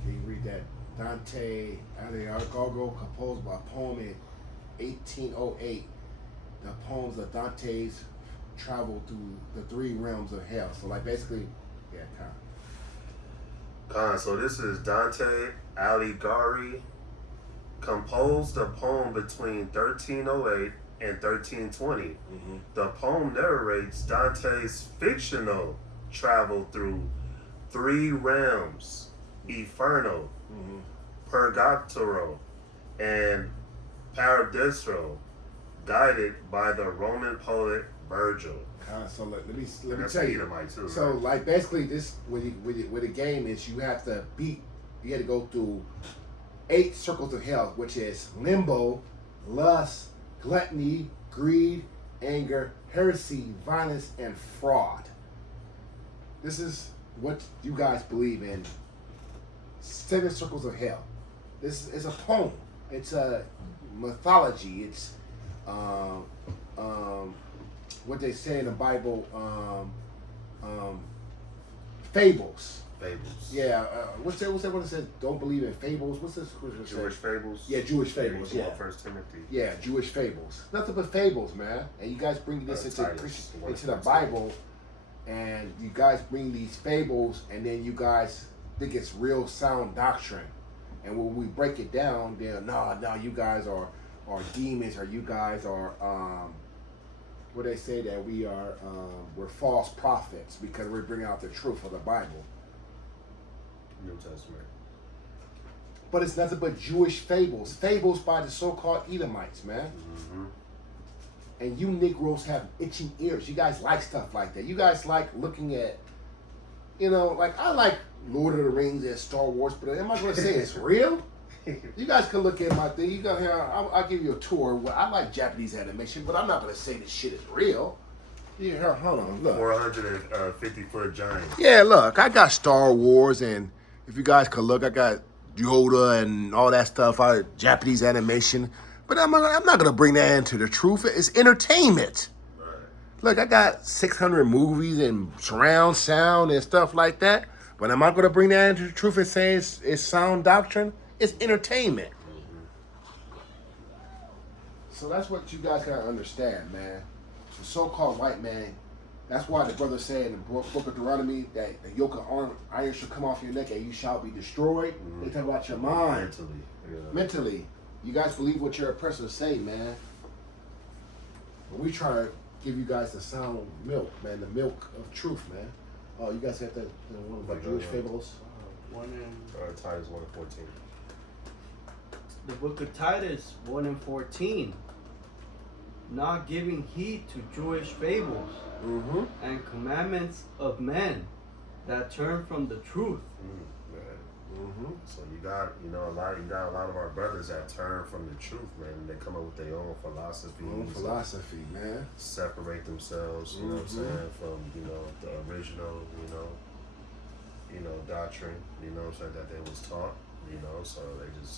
can you read that? Dante Alighieri, composed by a poem in 1808. The poems of Dante's travel through the 3 realms of hell. So like basically, yeah, So this is Dante Alighieri, composed a poem between 1308 and 1320. The poem narrates Dante's fictional travel through 3 realms: Inferno, Purgatorio, and Paradiso, guided by the Roman poet Virgil. So let me That's tell you. Edomite too, So right? like basically this with the game is you have to go through 8 circles of hell, which is limbo, lust, gluttony, greed, anger, heresy, violence, and fraud. This is what you guys believe in. 7 circles of hell. This is a poem. It's a mythology. It's what they say in the Bible, fables. Fables. Yeah, what's that one that says don't believe in fables? What's this scripture say? Jewish fables. Yeah, Jewish fables. Yeah, 1 Timothy. yeah, Jewish fables. Nothing but fables, man. And you guys bring this into the Bible, and you guys bring these fables, and then you guys think it's real sound doctrine. And when we break it down, then no, you guys are demons, or you guys are what they say that we're false prophets because we're bringing out the truth of the Bible. New Testament. But it's nothing but Jewish fables. Fables by the so-called Edomites, man. Mm-hmm. And you Negroes have itching ears. You guys like stuff like that. You guys like looking at, you know, like I like Lord of the Rings and Star Wars, but am I going to say it's real? You guys can look at my thing. You got here. I'll give you a tour. Well, I like Japanese animation, but I'm not going to say this shit is real. Yeah, hold on. Look. 450-foot giant. Yeah, look. I got Star Wars, and if you guys could look, I got Yoda and all that stuff. Japanese animation. But I'm not going to bring that into the truth. It's entertainment. Right. Look, I got 600 movies and surround sound and stuff like that. But am I going to bring that into the truth and say it's sound doctrine? It's entertainment. So that's what you guys got to understand, man. The so-called white man, that's why the brother said in the book of Deuteronomy that the yoke of iron shall come off your neck and you shall be destroyed. Mm-hmm. They talk about your mind. Mentally. Yeah. Mentally. You guys believe what your oppressors say, man. But we try to give you guys the sound milk, man, the milk of truth, man. Oh, you guys got that one of the Jewish fables? One in Titus 1:14. the book of Titus 1:14. Not giving heed to Jewish fables Mm-hmm. and commandments of men that turn from the truth. Mm-hmm. So you got a lot of our brothers that turn from the truth, man. They come up with their own philosophies. Philosophy, man. Separate themselves, you know what I'm saying, from, the original, doctrine, that they was taught, so they just